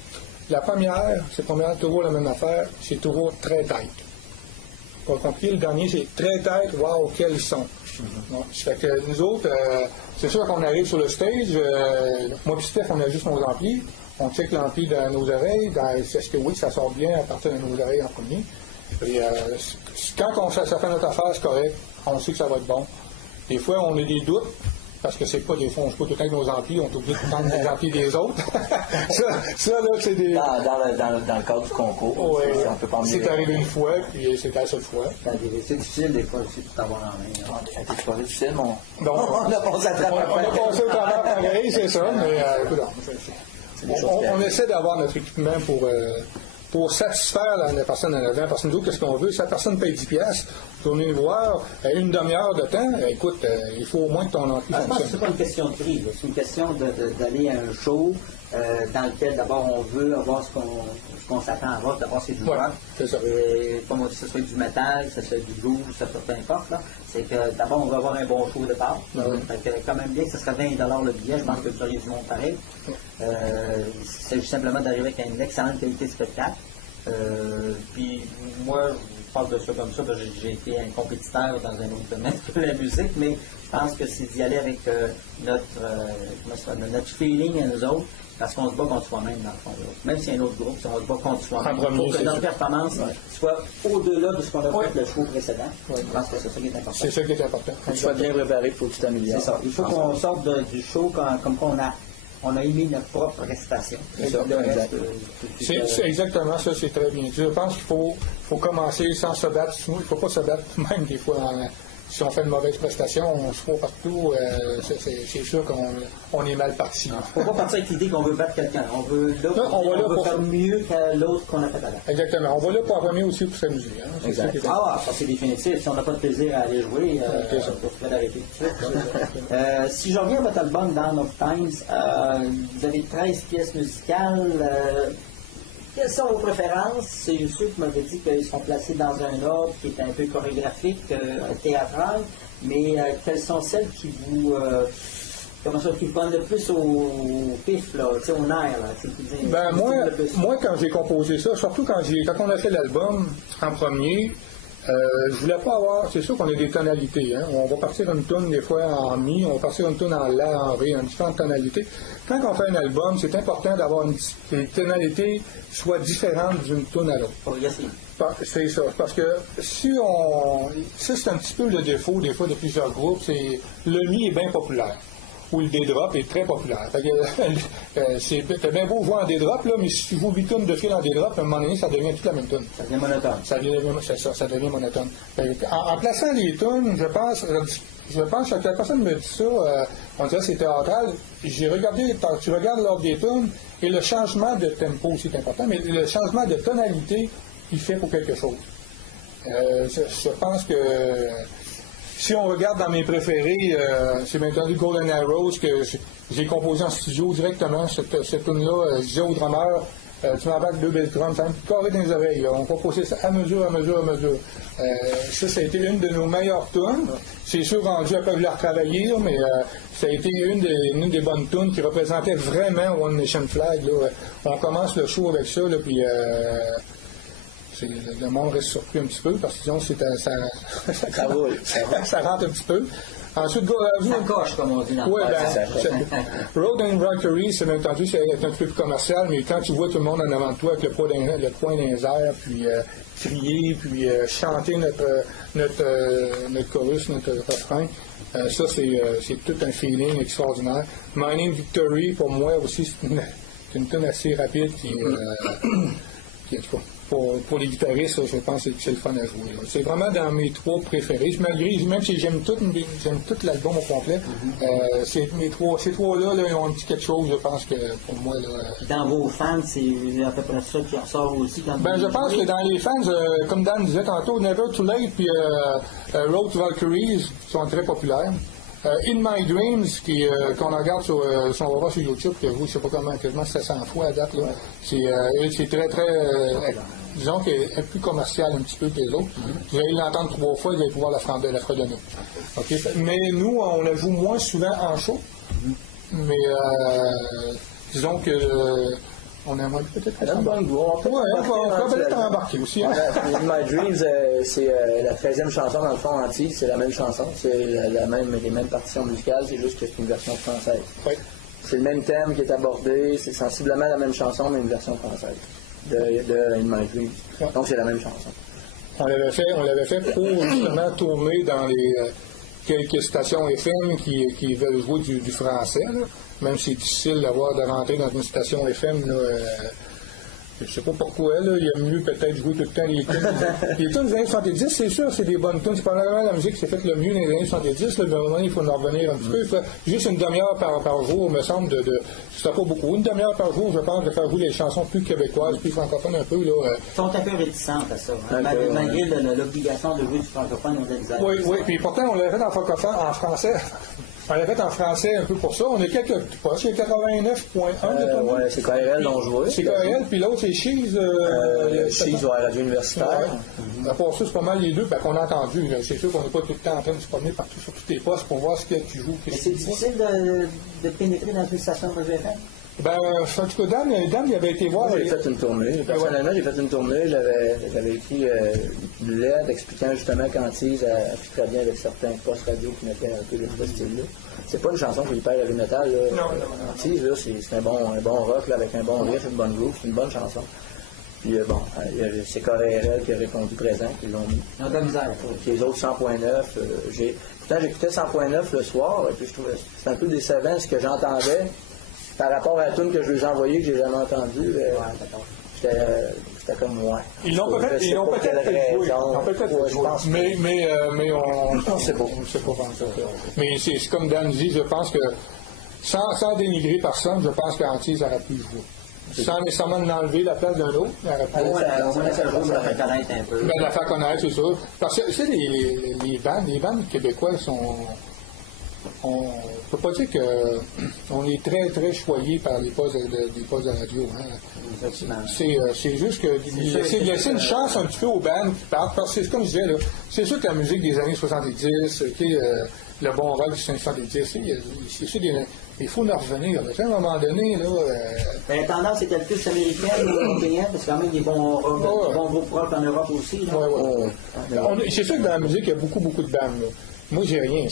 La première, c'est toujours la même affaire, c'est toujours très tête. Pas compris, le dernier, c'est très tête, wow, quels sont. Fait que nous autres, c'est sûr qu'on arrive sur le stage, moi et Steph, on a juste nos amplis, on check l'ampli dans nos oreilles, est-ce que oui, ça sort bien à partir de nos oreilles en premier. Et, quand ça fait notre affaire, c'est correct. On sait que ça va être bon. Des fois, on a des doutes. Parce que c'est pas des fois, on joue pas tout le temps avec nos amplis, on est obligé de prendre les amplis des autres. ça, là, c'est des. Dans le cadre du concours, ouais, on peut pas en c'est arrivé une fois, puis c'était la seule fois. C'est difficile des fois aussi de t'avoir en main. C'est pas difficile, mon. Donc, on a passé à travers. On a passé au travers pareil, c'est ça, mais écoute, on essaie d'avoir notre équipement pour satisfaire la personne en avant. La personne d'autre, qu'est-ce qu'on veut? Si la personne paye 10$, tourner nous voir, une demi-heure de temps, écoute, il faut au moins que ton ampli fonctionne. Je pense que fonctionne. c'est pas une question de prix, c'est une question d'aller à un show dans lequel d'abord on veut avoir ce qu'on s'attend à avoir, d'abord c'est du rock. C'est ça. Comme on dit, que ce soit du métal, que ce soit du blues, que ce soit peu importe, là, c'est que d'abord on veut avoir un bon show au départ. Fait que quand même bien que ce serait 20$ le billet, je pense que vous auriez du monde pareil. C'est juste simplement d'arriver avec une excellente qualité de spectacle. Puis moi, je parle de ça comme ça, parce que j'ai été un compétiteur dans un autre domaine que la musique, mais je pense que c'est d'y aller avec notre feeling à nous autres, parce qu'on se bat contre soi-même dans le fond. Même si y a un autre groupe, si on se bat contre soi-même, pour que notre performance soit au-delà de ce qu'on a fait le show précédent. Je pense que c'est ça qui est important. C'est ça qui est important. Quand tu sois bien préparé, il faut que tu t'améliores. C'est ça. Il faut qu'on sorte du show comme on a émis notre propre prestation. C'est exactement ça, c'est très bien dit. Je pense qu'il faut commencer sans se battre. Il ne faut pas se battre, même des fois. Si on fait une mauvaise prestation, on se voit partout. C'est sûr qu'on est mal parti. Il ne faut pas partir avec l'idée qu'on veut battre quelqu'un. On veut faire mieux que l'autre qu'on a fait avant. Exactement. On va là pour avoir mieux aussi pour s'amuser. Hein. Ça c'est définitif. Si on n'a pas de plaisir à aller jouer, il faut d'arrêter tout de suite. Si je reviens à votre album Dawn of Times, vous avez 13 pièces musicales. Quelles sont vos préférences? C'est ceux qui m'avaient dit qu'ils sont placés dans un ordre qui est un peu chorégraphique, théâtral, mais quelles sont celles qui vous prennent le plus au pif, là, au nerf? Là, moi, quand j'ai composé ça, surtout quand on a fait l'album en premier, je voulais pas avoir, c'est sûr qu'on a des tonalités, hein. On va partir une toune des fois en mi, on va partir une toune en la, en ré, en différentes tonalités. Quand on fait un album, c'est important d'avoir que les tonalités soient différentes d'une toune à l'autre. C'est ça, parce que si c'est un petit peu le défaut des fois de plusieurs groupes, c'est le mi est bien populaire. Où le D-drop est très populaire. C'est bien beau jouer en D-drop, mais si tu joues 8 tonnes de fil en D-drop, à un moment donné, ça devient toute la même tonne. Ça devient monotone. Ça devient monotone. En plaçant les tonnes, je pense que la personne me dit ça, on dirait que c'est théâtral. J'ai regardé, tu regardes l'ordre des tonnes, et le changement de tempo aussi est important, mais le changement de tonalité, il fait pour quelque chose. Je pense que si on regarde dans mes préférés, c'est bien entendu Golden Arrows que j'ai composé en studio directement. Cette tune-là, je disais au drummer, tu m'embarques 2 belles drums, ça me carré dans les oreilles. Là. On va composer ça à mesure. Ça a été une de nos meilleures tunes. C'est sûr, rendu après, je l'ai retravaillé, mais ça a été une des bonnes tunes qui représentait vraiment One Nation Flag. Là. On commence le show avec ça, là, puis le monde reste surpris un petit peu parce que ça rentre un petit peu. Ensuite, ça coche, comme on dit dans le Road and Rockery, c'est bien entendu, c'est un petit peu plus commercial, mais quand tu vois tout le monde en avant de toi avec le poing dans les airs, puis crier, puis chanter notre chorus, notre refrain, ça, c'est tout un feeling extraordinaire. Mining Victory, pour moi aussi, c'est une tune assez rapide qui pour les guitaristes, je pense que c'est le fun à jouer. C'est vraiment dans mes 3 préférés. Même si j'aime tout l'album au complet, ces 3-là, ils ont un petit quelque chose, je pense que pour moi. Là, dans vos fans, c'est à peu près ça qui ressort aussi quand je pense que dans les fans, comme Dan disait tantôt, Never Too Late puis Road to Valkyries sont très populaires. In My Dreams, qu'on regarde sur YouTube, que vous, je ne sais pas comment, quasiment 700 fois à date, là. C'est très, très, disons qu'elle est plus commerciale un petit peu que les autres. Vous allez l'entendre 3 fois, vous allez pouvoir la fredonner. Okay? Mais nous, on la joue moins souvent en show, mais disons que on aimerait peut-être faire ça. On va peut-être embarquer aussi. Hein? In My Dreams, c'est la 13e chanson dans le fond entier, c'est la même chanson, c'est les mêmes partitions musicales, c'est juste que c'est une version française. Oui. C'est le même thème qui est abordé, c'est sensiblement la même chanson, mais une version française de In My Dreams. Donc c'est la même chanson. On l'avait fait pour justement tourner dans les quelques stations FM qui veulent jouer du français, là. Même si c'est difficile de rentrer dans une station FM, là, je sais pas pourquoi, là, il y a mieux peut-être jouer tout le temps les tunes. Les tunes des années 70, c'est sûr, c'est des bonnes tunes. C'est probablement la musique qui s'est faite le mieux dans les années 70. Là, mais à un moment, il faut en revenir un petit peu. Il faut juste une demi-heure par jour, me semble, c'est pas beaucoup. Une demi-heure par jour, je pense, de faire jouer les chansons plus québécoises, plus francophones un peu. Là, Ils sont un peu réticentes à ça, hein, malgré l'obligation de jouer du francophone aux États-Unis. Oui, puis pourtant, on l'avait fait en francophone, en français. On l'a fait en français un peu pour ça. On est quelques poches. C'est 89.1. Oui, c'est KRL dont je jouais. C'est KRL, puis l'autre, c'est Cheese. Cheese à la radio universitaire. À part ça, c'est pas mal les deux qu'on a entendu. C'est sûr qu'on n'est pas tout le temps en train de se promener partout sur tous les postes pour voir ce que tu joues. Mais c'est difficile de pénétrer dans une station de FM? Ben, en tout cas, Dan, il avait été voir. Moi, j'ai fait une tournée. Personnellement, j'ai fait une tournée. J'avais écrit une lettre expliquant justement qu'Antise a fait très bien avec certains postes radio qui mettaient un peu de ce style-là. C'est pas une chanson qui est hyper heavy metal. Antise, là, c'est un bon rock là, avec un bon riff, une bonne groove, c'est une bonne chanson. Puis bon, c'est KRL qui a répondu présent, qui l'ont mis. Non, de misère. Puis les autres 100.9, pourtant j'écoutais 100.9 le soir, et puis je trouvais c'était un peu décevant ce que j'entendais. Par rapport à la tune que je lui ai envoyée, que j'ai jamais entendue, j'étais comme moi. Ils l'ont peut-être fait jouer. Mais on ne sait pas. Mais c'est comme Dan dit, je pense que sans dénigrer personne, je pense qu'Antise aurait pu jouer. Sans nécessairement l'enlever la place d'un autre. On va la faire connaître un peu. La faire connaître, c'est sûr. Parce que les bandes québécoises sont... On ne peut pas dire qu'on est très, très choyé par les postes de radio. Hein. C'est juste que laisser une chance un petit peu aux bandes qui partent. Parce que c'est comme je disais, c'est sûr que la musique des années 70, le bon rock des années 70, c'est sûr il faut en revenir. À un moment donné, la tendance était le plus américaine ou européenne, parce qu'il y a quand même des bons groupes rock en Europe aussi. C'est sûr que dans la musique, il y a beaucoup, beaucoup de bandes. Là. Moi, j'ai rien,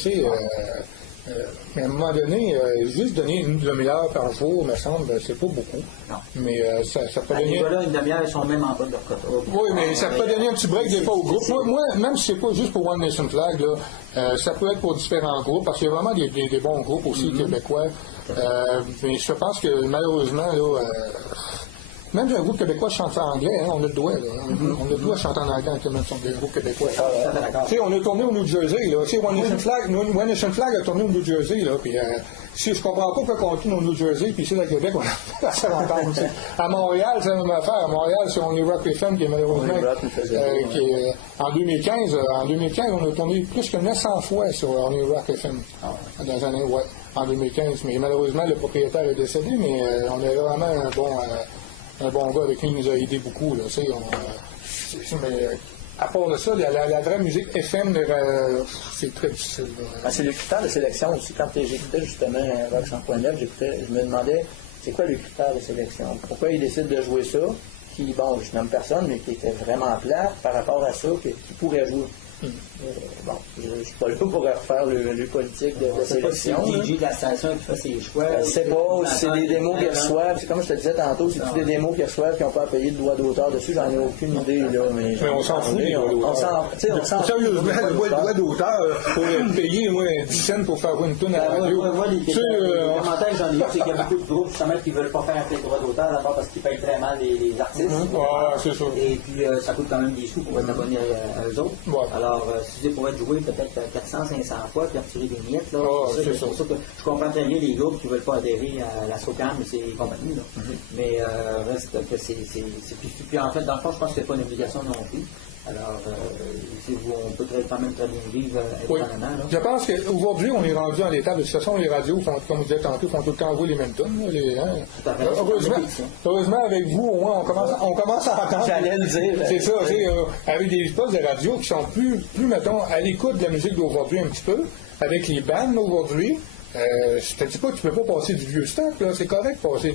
mais à un moment donné, juste donner une demi-heure par jour, me semble, c'est pas beaucoup. Non. Mais ça peut donner. Là, une demi-heure, ils sont même en bas de leur quota. Oui, mais ça peut donner un petit break des fois au groupe. Moi, même si c'est pas juste pour One Nation Flag, là, ça peut être pour différents groupes, parce qu'il y a vraiment des bons groupes aussi québécois. Mais je pense que malheureusement, là, même si un groupe québécois chante en anglais, hein, on a le droit. On a le droit de chanter en anglais même si on est un groupe québécois. On a tourné au New Jersey. Là. One Nation Flag a tourné au New Jersey. Là, puis, si je comprends pas pourquoi on tourne au New Jersey, puis ici, à Québec, on a ça l'entendre aussi. À Montréal, c'est la même affaire. À Montréal, c'est On Est Rock FM qui est malheureusement. En 2015, on a tourné plus que 900 fois sur On Est Rock FM. Dans un an, en 2015. Mais malheureusement, le propriétaire est décédé, mais on avait vraiment un bon gars avec qui il nous a aidé beaucoup. Là, mais à part de ça, la vraie musique FM, c'est très difficile. C'est le critère de sélection aussi. Quand j'écoutais justement Rock 100.9, je me demandais c'est quoi le critère de sélection? Pourquoi ils décident de jouer ça? Qui, bon, je nomme personne, mais qui était vraiment plat par rapport à ça, qui pourrait jouer. Bon, je ne suis pas là pour refaire le politique de sélection. C'est le DJ de la station qui fait ses choix. C'est pas, c'est des démos qu'ils reçoivent. C'est comme je te disais tantôt, c'est des démos qu'ils reçoivent qui n'ont pas à payer de droit d'auteur dessus. J'en ai aucune idée. Là, mais on s'en fout. On s'en sérieusement, le droit d'auteur pour payer 10 cents pour faire une tonne à la radio. Les commentaires que j'en ai eu, c'est qu'il y a beaucoup de groupes justement qui ne veulent pas faire appeler le droit d'auteur, d'abord parce qu'ils payent très mal les artistes. C'est ça. Et puis ça coûte quand même des sous pour être abonné à eux autres. Alors, si vous pouvez jouer peut-être 400-500 fois puis retirer des miettes, là, c'est pour ça que je comprends très bien les groupes qui ne veulent pas adhérer à la SOCAM et ses compagnies. Là. Mais reste que c'est. Puis en fait, dans le fond, je pense que c'est pas une obligation non plus. Alors, on peut quand même très bien vivre indépendamment. Je pense qu'aujourd'hui, on est rendu en état de toute façon, les radios, comme vous disait tantôt, font tout le temps jouer les mêmes tonnes. Heureusement, avec vous, au moins, on commence à entendre. J'allais le dire. C'est ça, avec des postes de radio qui sont plus, mettons, à l'écoute de la musique d'aujourd'hui un petit peu, avec les bandes d'aujourd'hui. Je te dis pas que tu peux pas passer du vieux stock, là, c'est correct de passer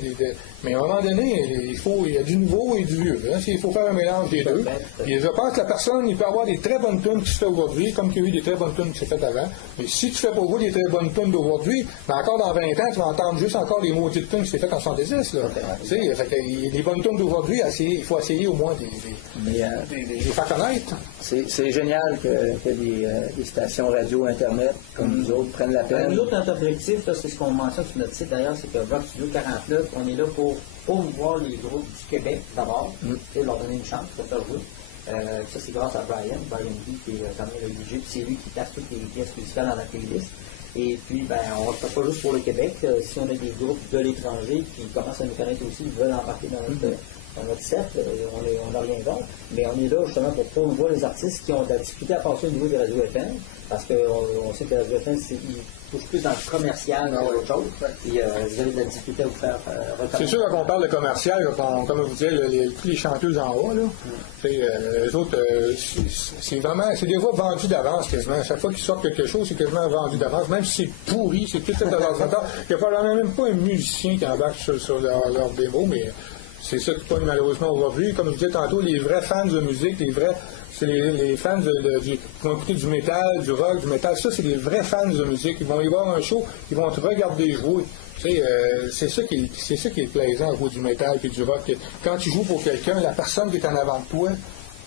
mais à un moment donné, il y a du nouveau et du vieux. Hein, il faut faire un mélange des deux. Et je pense que la personne, il peut avoir des très bonnes tunes qui se fait aujourd'hui, comme qu'il y a eu des très bonnes tunes qui se fait avant. Mais si tu fais pour vous des très bonnes tunes d'aujourd'hui, mais encore dans 20 ans, tu vas entendre juste encore des maudites tunes qui s'est faites en 70. Là. Les bonnes tunes d'aujourd'hui, il faut essayer au moins de les faire connaître. C'est génial que des stations radio, Internet, comme nous autres, prennent la peine. Nous autres, notre objectif, c'est ce qu'on mentionne sur notre site d'ailleurs, c'est que Rock Studio 49, on est là pour promouvoir les groupes du Québec d'abord, et leur donner une chance pour faire jouer. Ça, c'est grâce à Brian B, qui est quand même le DJ, puis c'est lui qui place toutes les pièces musicales dans la playlist. Et puis, on ne le fait pas juste pour le Québec. Si on a des groupes de l'étranger qui commencent à nous connaître aussi, qui veulent embarquer dans notre set, on n'a rien contre. Mais on est là justement pour promouvoir les artistes qui ont de la difficulté à passer au niveau des radios FM, parce qu'on sait que les radios FM, ils touchent plus dans le commercial que autre chose. Puis vous avez de la difficulté à vous faire reconnaître. C'est sûr, quand on parle de commercial, comme vous disiez, tous les chanteuses en haut, les autres, c'est des fois vendu d'avance quasiment. À chaque fois qu'ils sortent quelque chose, c'est quasiment vendu d'avance. Même si c'est pourri, c'est tout fait à l'ordinateur. Il n'y a même pas un musicien qui embarque sur leur démo, mais c'est ça qui pogne malheureusement aujourd'hui. Comme je disais tantôt, les vrais fans de musique, c'est les fans qui vont écouter du métal, du rock, du métal. Ça, c'est des vrais fans de musique. Ils vont y voir un show, ils vont te regarder jouer. C'est ça qui est plaisant au bout du métal et du rock. Quand tu joues pour quelqu'un, la personne qui est en avant de toi,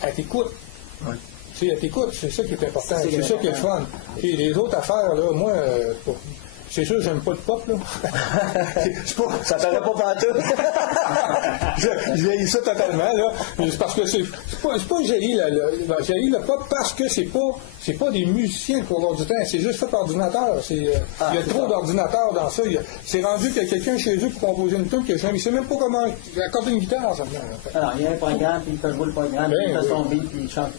elle t'écoute. Ouais. Elle t'écoute, c'est ça qui est important. C'est ça qui est le fun. Et les autres affaires, là, moi, c'est sûr, j'aime pas le pop, là. Ça paraît pas pantoute. Je vieillis ça totalement, là. C'est parce que c'est pas que j'haïs le pop parce que c'est pas des musiciens pour avoir du temps. C'est juste fait par ordinateur. Il y a trop d'ordinateurs dans ça. C'est rendu qu'il y a quelqu'un chez eux pour composer une tune que il sait même pas comment accorder une guitare, ça. Alors, il y a un programme, puis il fait jouer le programme, puis il fait son beat, puis il chante.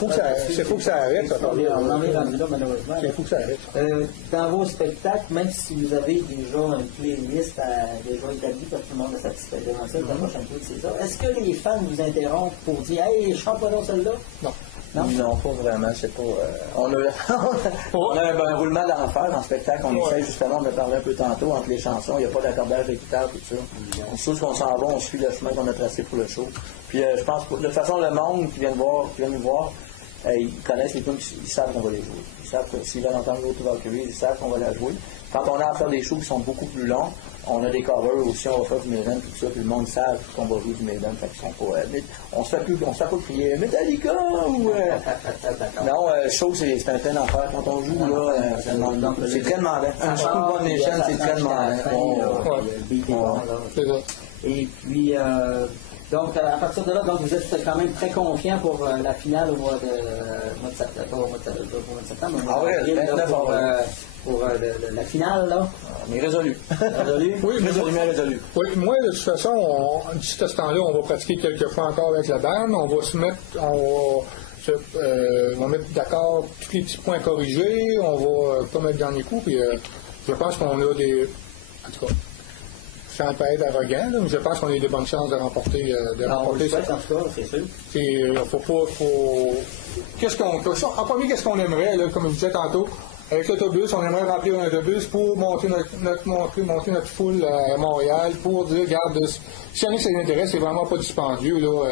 Il faut que ça arrête, ça. On en est rendu là, malheureusement. Il faut que ça arrête. Dans vos spectacles, même si vous avez déjà une playlist déjà établie, parce que tout le monde est satisfait devant ça, la prochaine fois, c'est ça. Est-ce que les fans vous interrompent pour dire « Hey, je chante pas dans celle-là » ? Non. Non, pas vraiment. C'est pas. On a un roulement d'enfer dans le spectacle. On essaie justement de parler un peu tantôt entre les chansons. Il n'y a pas d'accordage de guitare, tout ça. On sait qu'on s'en va, on suit le chemin qu'on a tracé pour le show. Puis je pense que de toute façon, le monde qui vient nous voir, ils connaissent les tunes, ils savent qu'on va les jouer. Ils savent que s'ils veulent entendre l'autre Valkyrie, ils savent qu'on va la jouer. Quand on a à faire des shows qui sont beaucoup plus longs, on a des covers aussi, on va faire du Maiden, tout ça, puis le monde savent qu'on va jouer du Maiden, fait qu'ils sont pas. On se fait pas crier Metallica ou. Non, show, c'est un plein enfer. Quand on joue, là, c'est très demandant. Un show One Nation, c'est très demandant. Et puis, donc, à partir de là, donc, vous êtes quand même très confiant pour la finale au mois de septembre. Ah oui, pour la finale, là. On est résolu. Oui, résolu. Oui, moi, de toute façon, d'ici à ce temps-là, on va pratiquer quelques fois encore avec la bande. On va on va mettre d'accord tous les petits points corrigés. On va pas mettre le dernier coup. Puis, je pense qu'on a des. En tout cas, sans pas être arrogant, là, mais je pense qu'on a des bonnes chances de remporter ça. En tout cas, c'est sûr. En premier, qu'est-ce qu'on aimerait, là, comme je disais tantôt? Avec l'autobus, on aimerait remplir un autobus pour monter notre foule à Montréal, pour dire, regarde, si jamais ça les intéresse, c'est vraiment pas dispendieux, là.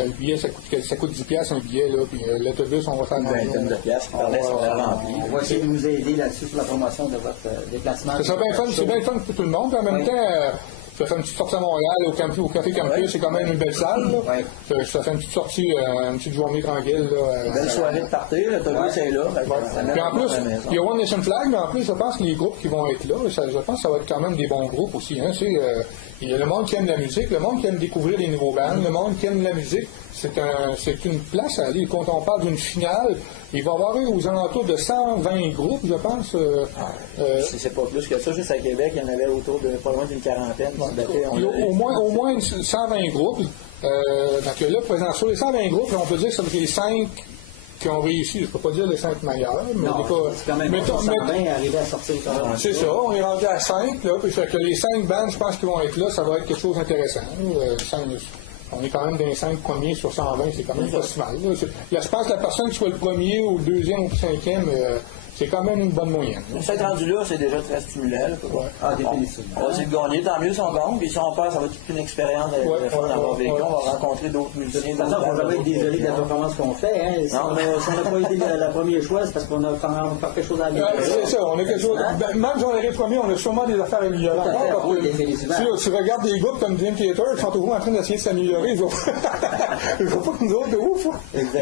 Le billet, ça coûte 10$ un billet, là, puis l'autobus, on va faire une vingtaine de piastres, on va essayer de vous aider là-dessus sur la promotion de votre déplacement. C'est bien fun pour tout le monde, puis en même temps, ça fait une petite sortie à Montréal, au Café Campus, c'est quand même une belle salle. Ça fait une petite sortie, une petite journée tranquille. Une belle soirée de party, l'autobus est là. Puis en plus, il y a One Nation Flag, mais en plus, je pense que les groupes qui vont être là, je pense que ça va être quand même des bons groupes aussi. Hein. Il y a le monde qui aime la musique, le monde qui aime découvrir des nouveaux bands, le monde qui aime la musique. C'est une place à aller. Quand on parle d'une finale, il va y avoir aux alentours de 120 groupes, je pense. C'est pas plus que ça. Juste à Québec, il y en avait autour de pas loin d'une quarantaine. Au moins 120 groupes. Donc là, présent, sur les 120 groupes, on peut dire que c'est les 5 qui ont réussi. Je ne peux pas dire les 5 meilleurs, mais c'est quand même 120 arriver à sortir. C'est ça, on est rendu à 5, là, puis fait que les 5 bandes, je pense qu'ils vont être là, ça va être quelque chose d'intéressant. On est quand même dans les 5 premiers sur 120, c'est quand même pas si mal. Je pense que la personne qui soit le premier, ou le deuxième, ou le cinquième, c'est quand même une bonne moyenne. Cette rendu-là, c'est déjà très stimulant. Ouais. Ah, définitivement. On va essayer de gagner, tant mieux si on gagne, puis si on perd, ça va être toute une expérience d'avoir vécu. On va rencontrer d'autres musiciens. De toute façon, il ne faut jamais être désolé de la performance qu'on fait. Hein. Si on n'a pas été la première choix, c'est parce qu'on a encore quelque chose à améliorer. C'est ça, on a quelque chose. Même si on est les premiers, on a sûrement des affaires à améliorer. Si tu regardes des groupes comme Dream Theater qui sont toujours en train d'essayer de s'améliorer, ils ne voient pas que nous autres de ouf.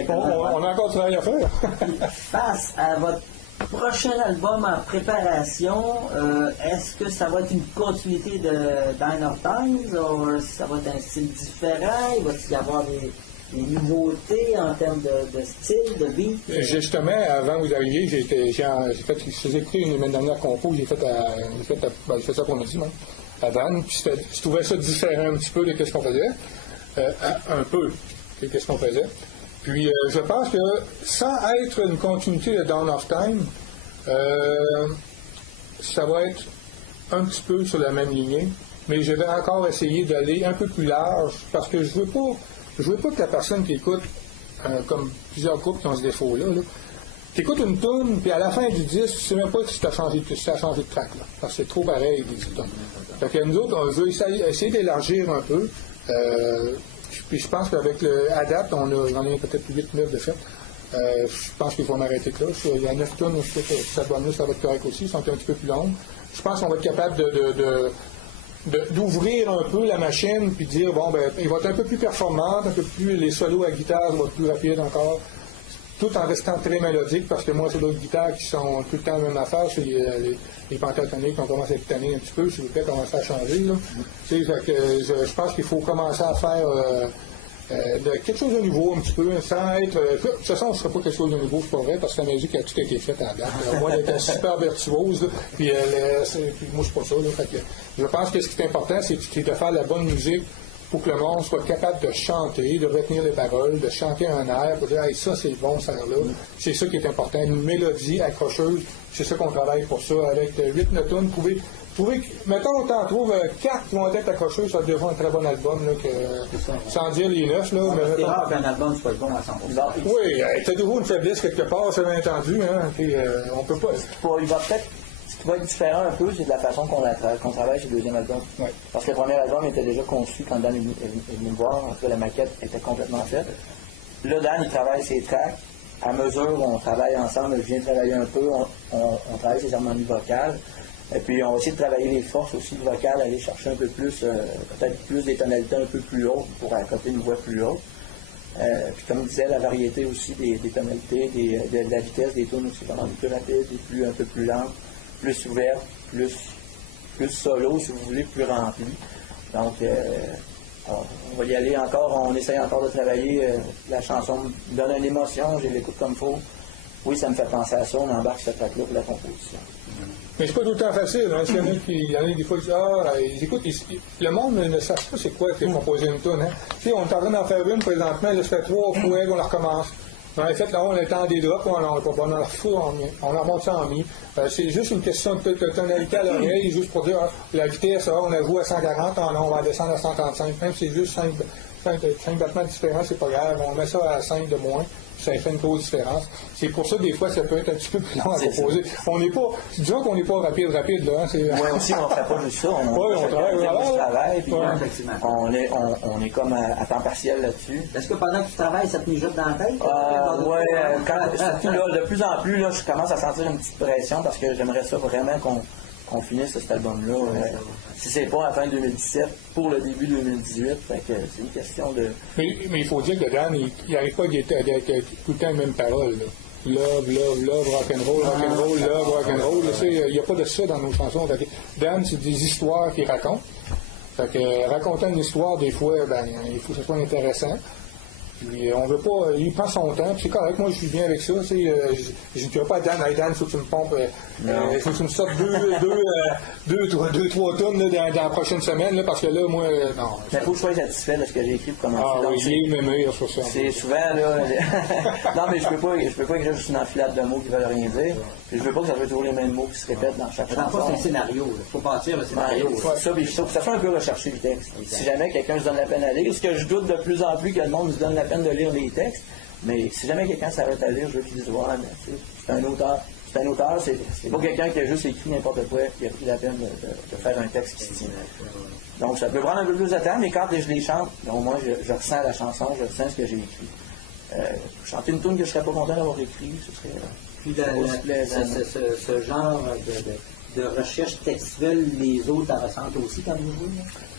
On a encore du travail à faire. Face à votre prochain album en préparation, est-ce que ça va être une continuité de Dine of Times ou ça va être un style différent? Il va-t-il y avoir des nouveautés en termes de style, de beat? Justement, avant que vous arriviez, j'ai écrit une semaine dernière compo, j'ai fait ça pour midi, à Dan, puis je trouvais ça différent un petit peu de ce qu'on faisait, un peu de ce qu'on faisait. Puis je pense que sans être une continuité de Dawn of Time, ça va être un petit peu sur la même lignée, mais je vais encore essayer d'aller un peu plus large parce que je veux pas que la personne qui écoute, comme plusieurs groupes qui ont ce défaut-là, tu écoutes une tune, puis à la fin du disque, tu sais même pas si tu as changé de track, là, parce que c'est trop pareil des tunes. Fait que nous autres, on veut essayer d'élargir un peu. Puis je pense qu'avec le Adapt, j'en ai peut-être 8-9 de fait. Je pense qu'il faut m'arrêter là. Il y a 9 tonnes, je sais que cet album-là, ça va être correct aussi, ils sont un petit peu plus longues. Je pense qu'on va être capable d'ouvrir un peu la machine puis dire, bon, ben, il va être un peu plus performante, un peu plus, les solos à guitare vont être plus rapides encore, tout en restant très mélodique, parce que moi, c'est d'autres guitares qui sont tout le temps la même affaire, c'est les pentatoniques, on commence à être tanné un petit peu, s'il vous plaît, commencer à changer, là. Je pense qu'il faut commencer à faire quelque chose de nouveau un petit peu, sans être... de toute façon, on ne ferait pas quelque chose de nouveau, c'est pas vrai, parce que la musique a tout été faite à la date. Moi, elle était super virtuose, là, puis moi, c'est pas ça, là, fait que je pense que ce qui est important, c'est de faire la bonne musique pour que le monde soit capable de chanter, de retenir les paroles, de chanter un air, pour dire hey, ça c'est bon, ça là. C'est ça qui est important, une mélodie accrocheuse, c'est ça qu'on travaille pour ça, avec 8-9 tonnes, trouver que, mettons, on t'en trouve 4 qui vont être accrocheuses, ça devient un très bon album, là, sans dire les 9, là. C'est rare qu'un album soit bon à 100%. Oui, t'as toujours une faiblesse quelque part, c'est bien entendu, hein, puis on peut pas... Il va peut-être... Ce qui va être différent un peu, c'est de la façon qu'on travaille sur le deuxième album. Oui. Parce que le premier album était déjà conçu quand Dan est venu me voir. En tout cas, la maquette était complètement faite. Là, Dan, il travaille ses tracks. À mesure où on travaille ensemble, je viens travailler un peu, on travaille ses harmonies vocales. Et puis, on va essayer de travailler les forces aussi vocales, aller chercher un peu plus, peut-être plus des tonalités un peu plus hautes pour accoter une voix plus haute. Puis comme je disais, la variété aussi des tonalités, de la vitesse des tunes aussi, vraiment plus rapide, un peu plus lente, plus ouverte, plus solo, si vous voulez, plus rempli. Donc, on va y aller encore, on essaye encore de travailler. La chanson me donne une émotion, je l'écoute comme il faut. Oui, ça me fait penser à ça, on embarque cette track-là pour la composition. Mais c'est pas tout le temps facile, hein. Il y en a des fois qui disent ils écoutent, le monde ne sait pas c'est quoi que composer une tune, hein. Tu sais, on est en train d'en faire une présentement, là, ça fait 3 fois qu'on la recommence. On a fait là, on est en des drops, on en fout, on remonte ça en mi. C'est juste une question de tonalité à l'oreille, juste pour dire la vitesse, on a joué à 140, on va descendre à 135, même si c'est juste 5 battements différents, c'est pas grave, on met ça à 5 de moins. Ça fait une grosse différence. C'est pour ça, des fois, ça peut être un petit peu plus long à composer. On n'est pas, disons qu'on n'est pas rapide, là. Hein, oui, aussi, on ne fait pas juste ça. On travaille, puis on est comme à temps partiel là-dessus. Est-ce que pendant que tu travailles, ça te mijote dans la tête? Oui, surtout là, de plus en plus, là, je commence à sentir une petite pression parce que j'aimerais ça vraiment qu'on finisse cet album-là. Si c'est pas à la fin 2017, pour le début 2018, fait que c'est une question de... Mais il faut dire que Dan, il n'arrive pas à être tout le temps les mêmes paroles. Là. Love, rock'n'roll, love, rock'n'roll. Il n'y a pas de ça dans nos chansons. Fait que Dan, c'est des histoires qu'il raconte. Fait que raconter une histoire, des fois, il faut que ce soit intéressant. Puis, on veut pas, il prend son temps, puis c'est correct, moi je suis bien avec ça, je ne dirais pas à Dan, hey Dan, il faut que tu me pompes, il faut que tu me sortes 2-3 tonnes là, dans la prochaine semaine, là, parce que là, moi, non. Mais il faut que je sois satisfait de ce que j'ai écrit pour commencer. Ah oui, j'ai aimé sur ça. C'est souvent, là, non mais je peux pas écrire juste une enfilade de mots qui veulent rien dire, puis je veux pas que ça soit toujours les mêmes mots qui se répètent dans chaque chanson. C'est un scénario, il faut bâtir le scénario. Ça, puis il faut que ça soit un peu recherché le texte. Si jamais quelqu'un se donne la peine à lire, ce que je doute de plus en plus que le monde se donne la peine de lire les textes, mais si jamais quelqu'un s'arrête à lire, je veux qu'il dise ouais, mais c'est un auteur c'est un auteur, c'est pas quelqu'un qui a juste écrit n'importe quoi, qui a pris la peine de faire un texte qui se tient. Donc ça peut prendre un peu plus de temps, mais quand je les chante, au moins je ressens la chanson, je ressens ce que j'ai écrit. Chanter une tune que je serais pas content d'avoir écrit, ce serait... Puis ce genre de recherche textuelle, les autres la ressentent aussi quand vous jouez?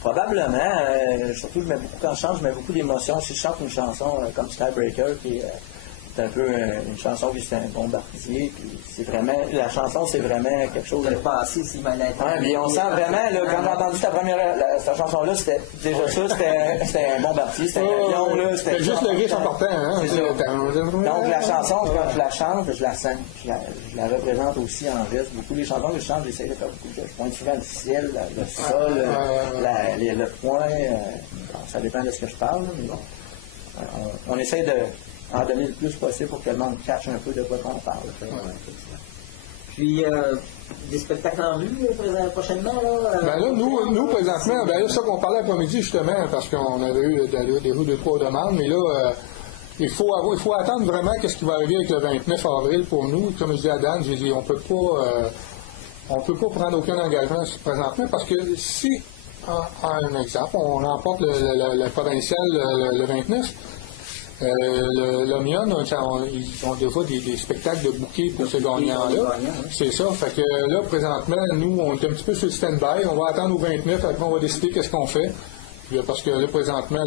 Probablement. Surtout, quand je chante, je mets beaucoup d'émotions. Si je chante une chanson comme Skybreaker, qui est un peu une chanson qui c'est un bombardier, puis c'est vraiment... La chanson, c'est vraiment quelque chose... Vous avez passé ici, puis on sent vraiment, là, quand j'ai entendu cette chanson-là, c'était déjà ça, c'était un bombardier, c'était un avion, là. C'était juste le riff en partant, hein? Donc la chanson, quand je la chante, je la sens. Je la représente aussi en geste. Beaucoup les chansons que je chante, j'essaie de faire beaucoup de gestes. Je pointe souvent le ciel, le sol, le point. Ça dépend de ce que je parle, mais bon. On essaie de en donner le plus possible pour que le monde cache un peu de quoi on parle. Puis, des spectacles en vue prochainement? Là, nous présentement, là, c'est ça qu'on parlait après-midi, justement, parce qu'on avait eu des rues de 3 demandes, mais là, il faut attendre vraiment qu'est-ce qui va arriver avec le 29 avril pour nous. Comme je dis à Dan, j'ai dit, on peut pas prendre aucun engagement présentement, parce que si, un exemple, on remporte le provincial le 29, l'Omnium, ils ont déjà des spectacles de bouquets pour ce gagnant-là. C'est ça. Fait que là, présentement, nous, on est un petit peu sur le stand-by. On va attendre au 29, après on va décider qu'est-ce qu'on fait. Puis, parce que là, présentement,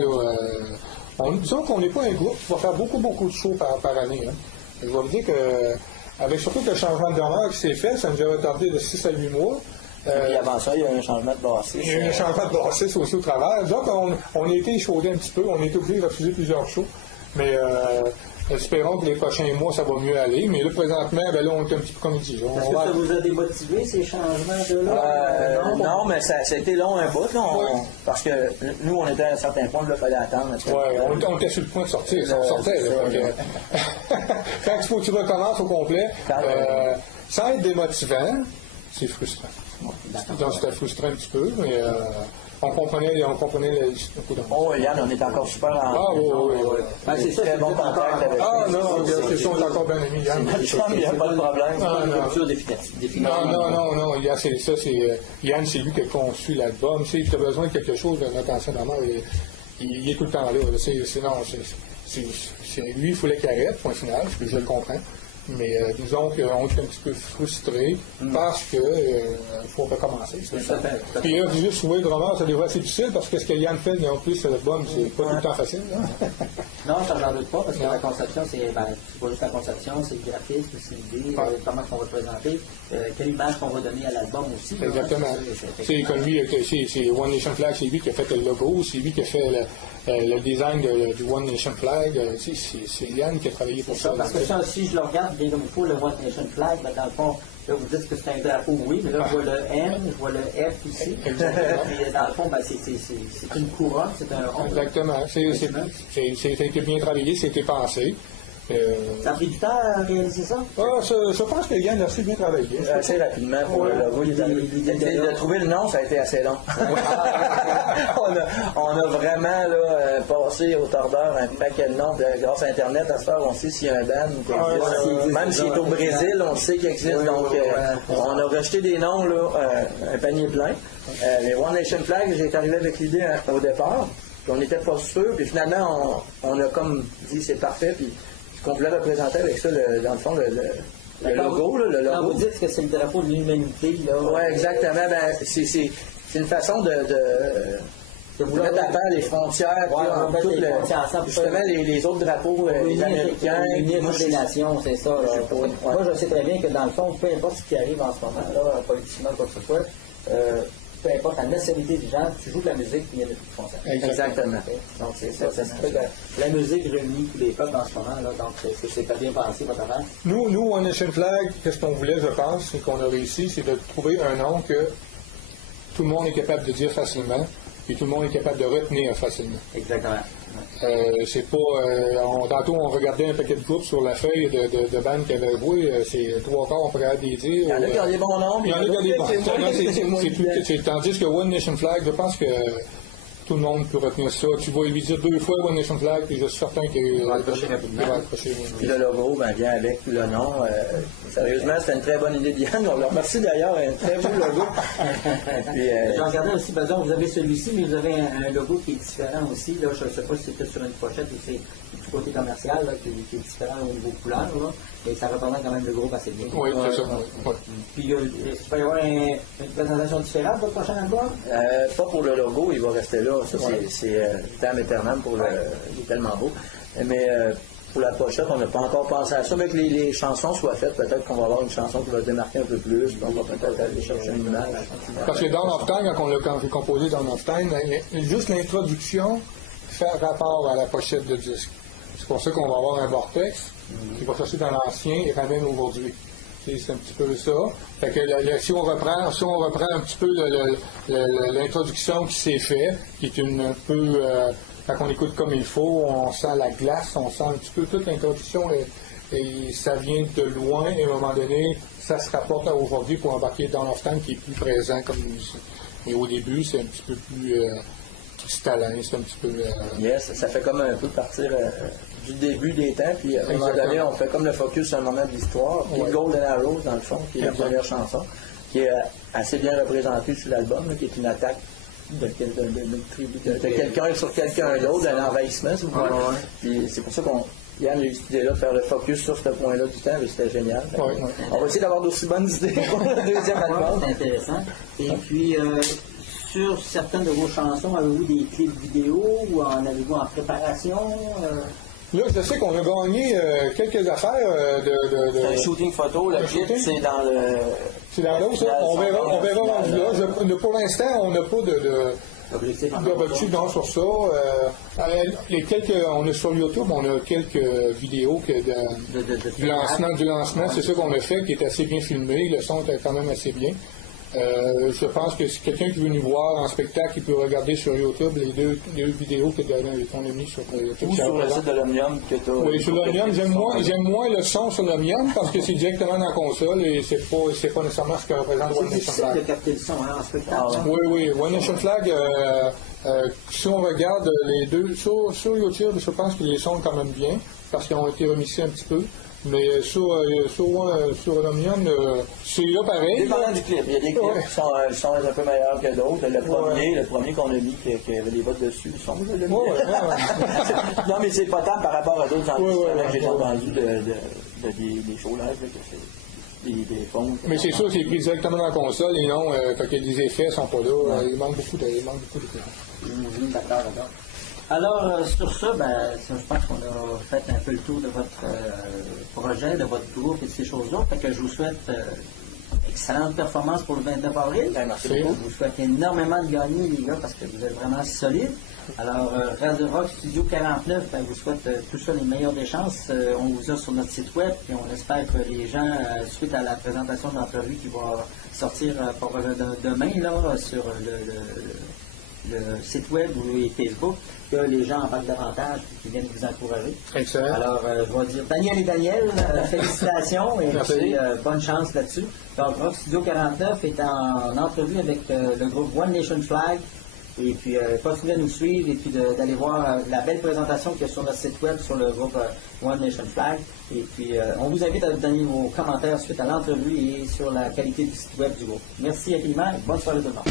disons qu'on n'est pas un groupe qui va faire beaucoup de shows par année. Hein. Je vais vous dire que, avec surtout le changement de demeure qui s'est fait, ça nous a retardé de 6 à 8 mois. Et avant ça, il y a eu un changement de bassiste. Il y a eu un changement de bassiste aussi au travers. Donc, on a été échaudé un petit peu. On a été obligé de refuser plusieurs shows. Mais espérons que les prochains mois, ça va mieux aller. Mais là, présentement, là, on est un petit peu comme il dit. Est-ce que ça vous a démotivé, ces changements de là? Non, mais ça a été long un bout. Parce que nous, on était à un certain point, il fallait attendre. Oui, on était sur le point de sortir. On sortait. Quand il faut que tu recommences au complet, sans être démotivant, c'est frustrant. Donc, c'était frustrant un petit peu, mais... On comprenait le coup de... Oh, Yann, on est encore super en... Ah, oui. C'est très bon contact avec... Ah, non, c'est ça, on est encore bien amis, Yann. Il n'y a pas de problème. Non, Yann, c'est lui qui a conçu l'album. Tu as besoin de quelque chose de notre ancien maman, il est tout le temps là. Lui, il fallait qu'il arrête, point final, je le comprends. Mais disons qu'on est un petit peu frustrés parce que faut recommencer. Puis là, juste trouver le drummer, ça devrait être assez difficile parce que ce que Yann fait, en plus, l'album, c'est pas tout le temps facile. Non, je n'en doute pas parce que la conception, c'est pas juste la conception, c'est le graphisme, c'est l'idée, comment on va le présenter, quelle image qu'on va donner à l'album aussi. Exactement. C'est comme lui, c'est One Nation Flag, c'est lui qui a fait le logo, c'est lui qui a fait le design du One Nation Flag. C'est Yann qui a travaillé pour ça. Parce que si je le regarde bien comme il faut, le One Nation Flag, dans le fond, là, vous dites que c'est un drapeau, oui, mais là, je vois le N, je vois le F ici. Et dans le fond, c'est une couronne, c'est un rond. Exactement. Ça a été bien travaillé, c'était pensé. Ça a pris du temps à réaliser ça? Je pense que Yann a assez bien travaillé. Assez rapidement pour le logo. De trouver le nom, ça a été assez long. on a vraiment là, passé au tordeur un paquet de noms. Grâce à Internet, à ce temps, on sait s'il y a un band qui existe. Même s'il est au Brésil, on sait qu'il existe. Donc, on a rejeté des noms, là, un panier plein. Les One Nation Flag, j'ai arrivé avec l'idée au départ. Puis on n'était pas sûr. Puis finalement, on a comme dit c'est parfait. Puis qu'on voulait représenter avec ça, dans le fond, le logo. Le logo. Quand vous dites que c'est le drapeau de l'humanité, là... Oui, exactement. C'est une façon de mettre à terre les frontières, justement les autres drapeaux, les Américains. Unir toutes les nations, c'est ça. Moi, je sais très bien que dans le fond, peu importe ce qui arrive en ce moment, là, politiquement, quoi que ce soit, peu importe la nationalité des gens, tu joues de la musique, il y a des frontières. Exactement. Donc, c'est ça. La musique réunit tous les peuples en ce moment, là, donc c'est pas bien pensé, votre affaire. Nous, One Nation Flag, qu'est-ce qu'on voulait, je pense, et qu'on a réussi, c'est de trouver un nom que tout le monde est capable de dire facilement, et tout le monde est capable de retenir facilement. Exactement. C'est pas. Tantôt, on regardait un paquet de groupes sur la feuille de bandes qui avaient joué. C'est 3 quarts, on pourrait les dire. Il y en a qui ont des bons noms. Il y en a qui ont des bons noms. Tandis que One Nation Flag, je pense que tout le monde peut retenir ça. Tu vas lui dire 2 fois One Nation Flag, puis je suis certain qu'il va accrocher rapidement. Puis le logo vient avec le nom. Sérieusement, c'était une très bonne idée d'Yann. On le remercie d'ailleurs, un très beau logo. Puis, je regardais aussi, par exemple, vous avez celui-ci, mais vous avez un logo qui est différent aussi. Là, je ne sais pas si c'était sur une pochette ou c'est du côté commercial là, qui est différent au niveau couleur. Là, et ça représente quand même le groupe assez bien. Oui, c'est ça. Ouais. Puis, est-ce qu'il va y avoir une présentation différente pour votre prochain album? Pas pour le logo, il va rester là. Ça, c'est Tam Eternam pour le. Il est tellement beau. Mais pour la pochette, on n'a pas encore pensé à ça. Mais que les chansons soient faites, peut-être qu'on va avoir une chanson qui va se démarquer un peu plus. Puis on va peut-être aller chercher une image. Parce que Dawn of Time, quand on l'a composé Dawn of Time, juste l'introduction fait rapport à la pochette de disque. C'est pour ça qu'on va avoir un vortex qui va chercher dans l'ancien et ramène aujourd'hui. C'est un petit peu ça. Fait que si on reprend un petit peu l'introduction qui s'est faite, qui est un peu quand on écoute comme il faut, on sent la glace, on sent un petit peu toute l'introduction et ça vient de loin et à un moment donné, ça se rapporte à aujourd'hui pour embarquer dans of Time qui est plus présent comme musique. Mais au début, c'est un petit peu plus cristallin, c'est un petit peu... Yes, ça fait comme un peu partir du début des temps, puis à un moment donné, on fait comme le focus sur un moment de l'histoire, puis Golden Arrows, dans le fond, qui est la première chanson, qui est assez bien représentée sur l'album, qui est une attaque de quelqu'un sur quelqu'un d'autre, d'un envahissement, si vous voulez. Puis c'est pour ça qu'on... Yann a eu cette idée-là de faire le focus sur ce point-là du temps, et c'était génial. On va essayer d'avoir d'aussi bonnes idées pour le deuxième album. C'est intéressant. Et puis... sur certaines de vos chansons, avez-vous des clips vidéo ou en avez-vous en préparation? Là, je sais qu'on a gagné quelques affaires de... C'est un shooting photo, le clip, c'est dans le... C'est dans l'autre, ça? On verra rendu là. Pour l'instant, on n'a pas d'objectif sur ça. On est sur YouTube, on a quelques vidéos du lancement. C'est ça qu'on a fait, qui est assez bien filmé. Le son est quand même assez bien. Je pense que si quelqu'un qui veut nous voir en spectacle, il peut regarder sur YouTube les deux vidéos qu'on a mis sur YouTube. Ou sur le site de l'Omnium que tu as. Oui, sur l'Omnium, j'aime moins le son sur l'Omnium parce que c'est directement dans la console et c'est pas nécessairement ce que représente One Nation Flag. C'est difficile de capter le son en spectacle. Oui. One Nation Flag, si on regarde les deux sur YouTube, je pense que les sons sont quand même bien parce qu'ils ont été remixés un petit peu. Mais sur l'Omnium, c'est là pareil. Dépendant du clip. Il y a des clips qui sont un peu meilleurs que d'autres. Le premier qu'on a mis, qui avait des votes dessus, ils sont mieux. Non, mais c'est pas tant par rapport à d'autres enregistrements que j'ai entendu des shows live, que c'est des fonds. Mais c'est sûr, c'est pris directement dans la console et non, quand les effets sont pas là, il manque beaucoup d'éclairs. D'accord. Alors, sur ça, je pense qu'on a fait un peu le tour de votre projet, de votre groupe et de ces choses-là. Fait que je vous souhaite excellente performance pour le 29 avril. Merci beaucoup. Je vous souhaite énormément de gagner, les gars, parce que vous êtes vraiment solides. Alors, Radio Rock Studio 49, vous souhaite tout ça, les meilleures des chances. On vous a sur notre site web et on espère que les gens, suite à la présentation de l'entrevue qui va sortir demain là, sur le site web ou les Facebook, que les gens en parlent davantage et qu'ils viennent vous encourager. Excellent. Alors, je vais dire Daniel et Daniel, félicitations et bonne chance là-dessus. Donc, Rock Studio 49 est en entrevue avec le groupe One Nation Flag. Et puis, continuez à nous suivre et puis d'aller voir la belle présentation qu'il y a sur notre site web sur le groupe One Nation Flag. Et puis, on vous invite à donner vos commentaires suite à l'entrevue et sur la qualité du site web du groupe. Merci infiniment et bonne soirée tout le monde.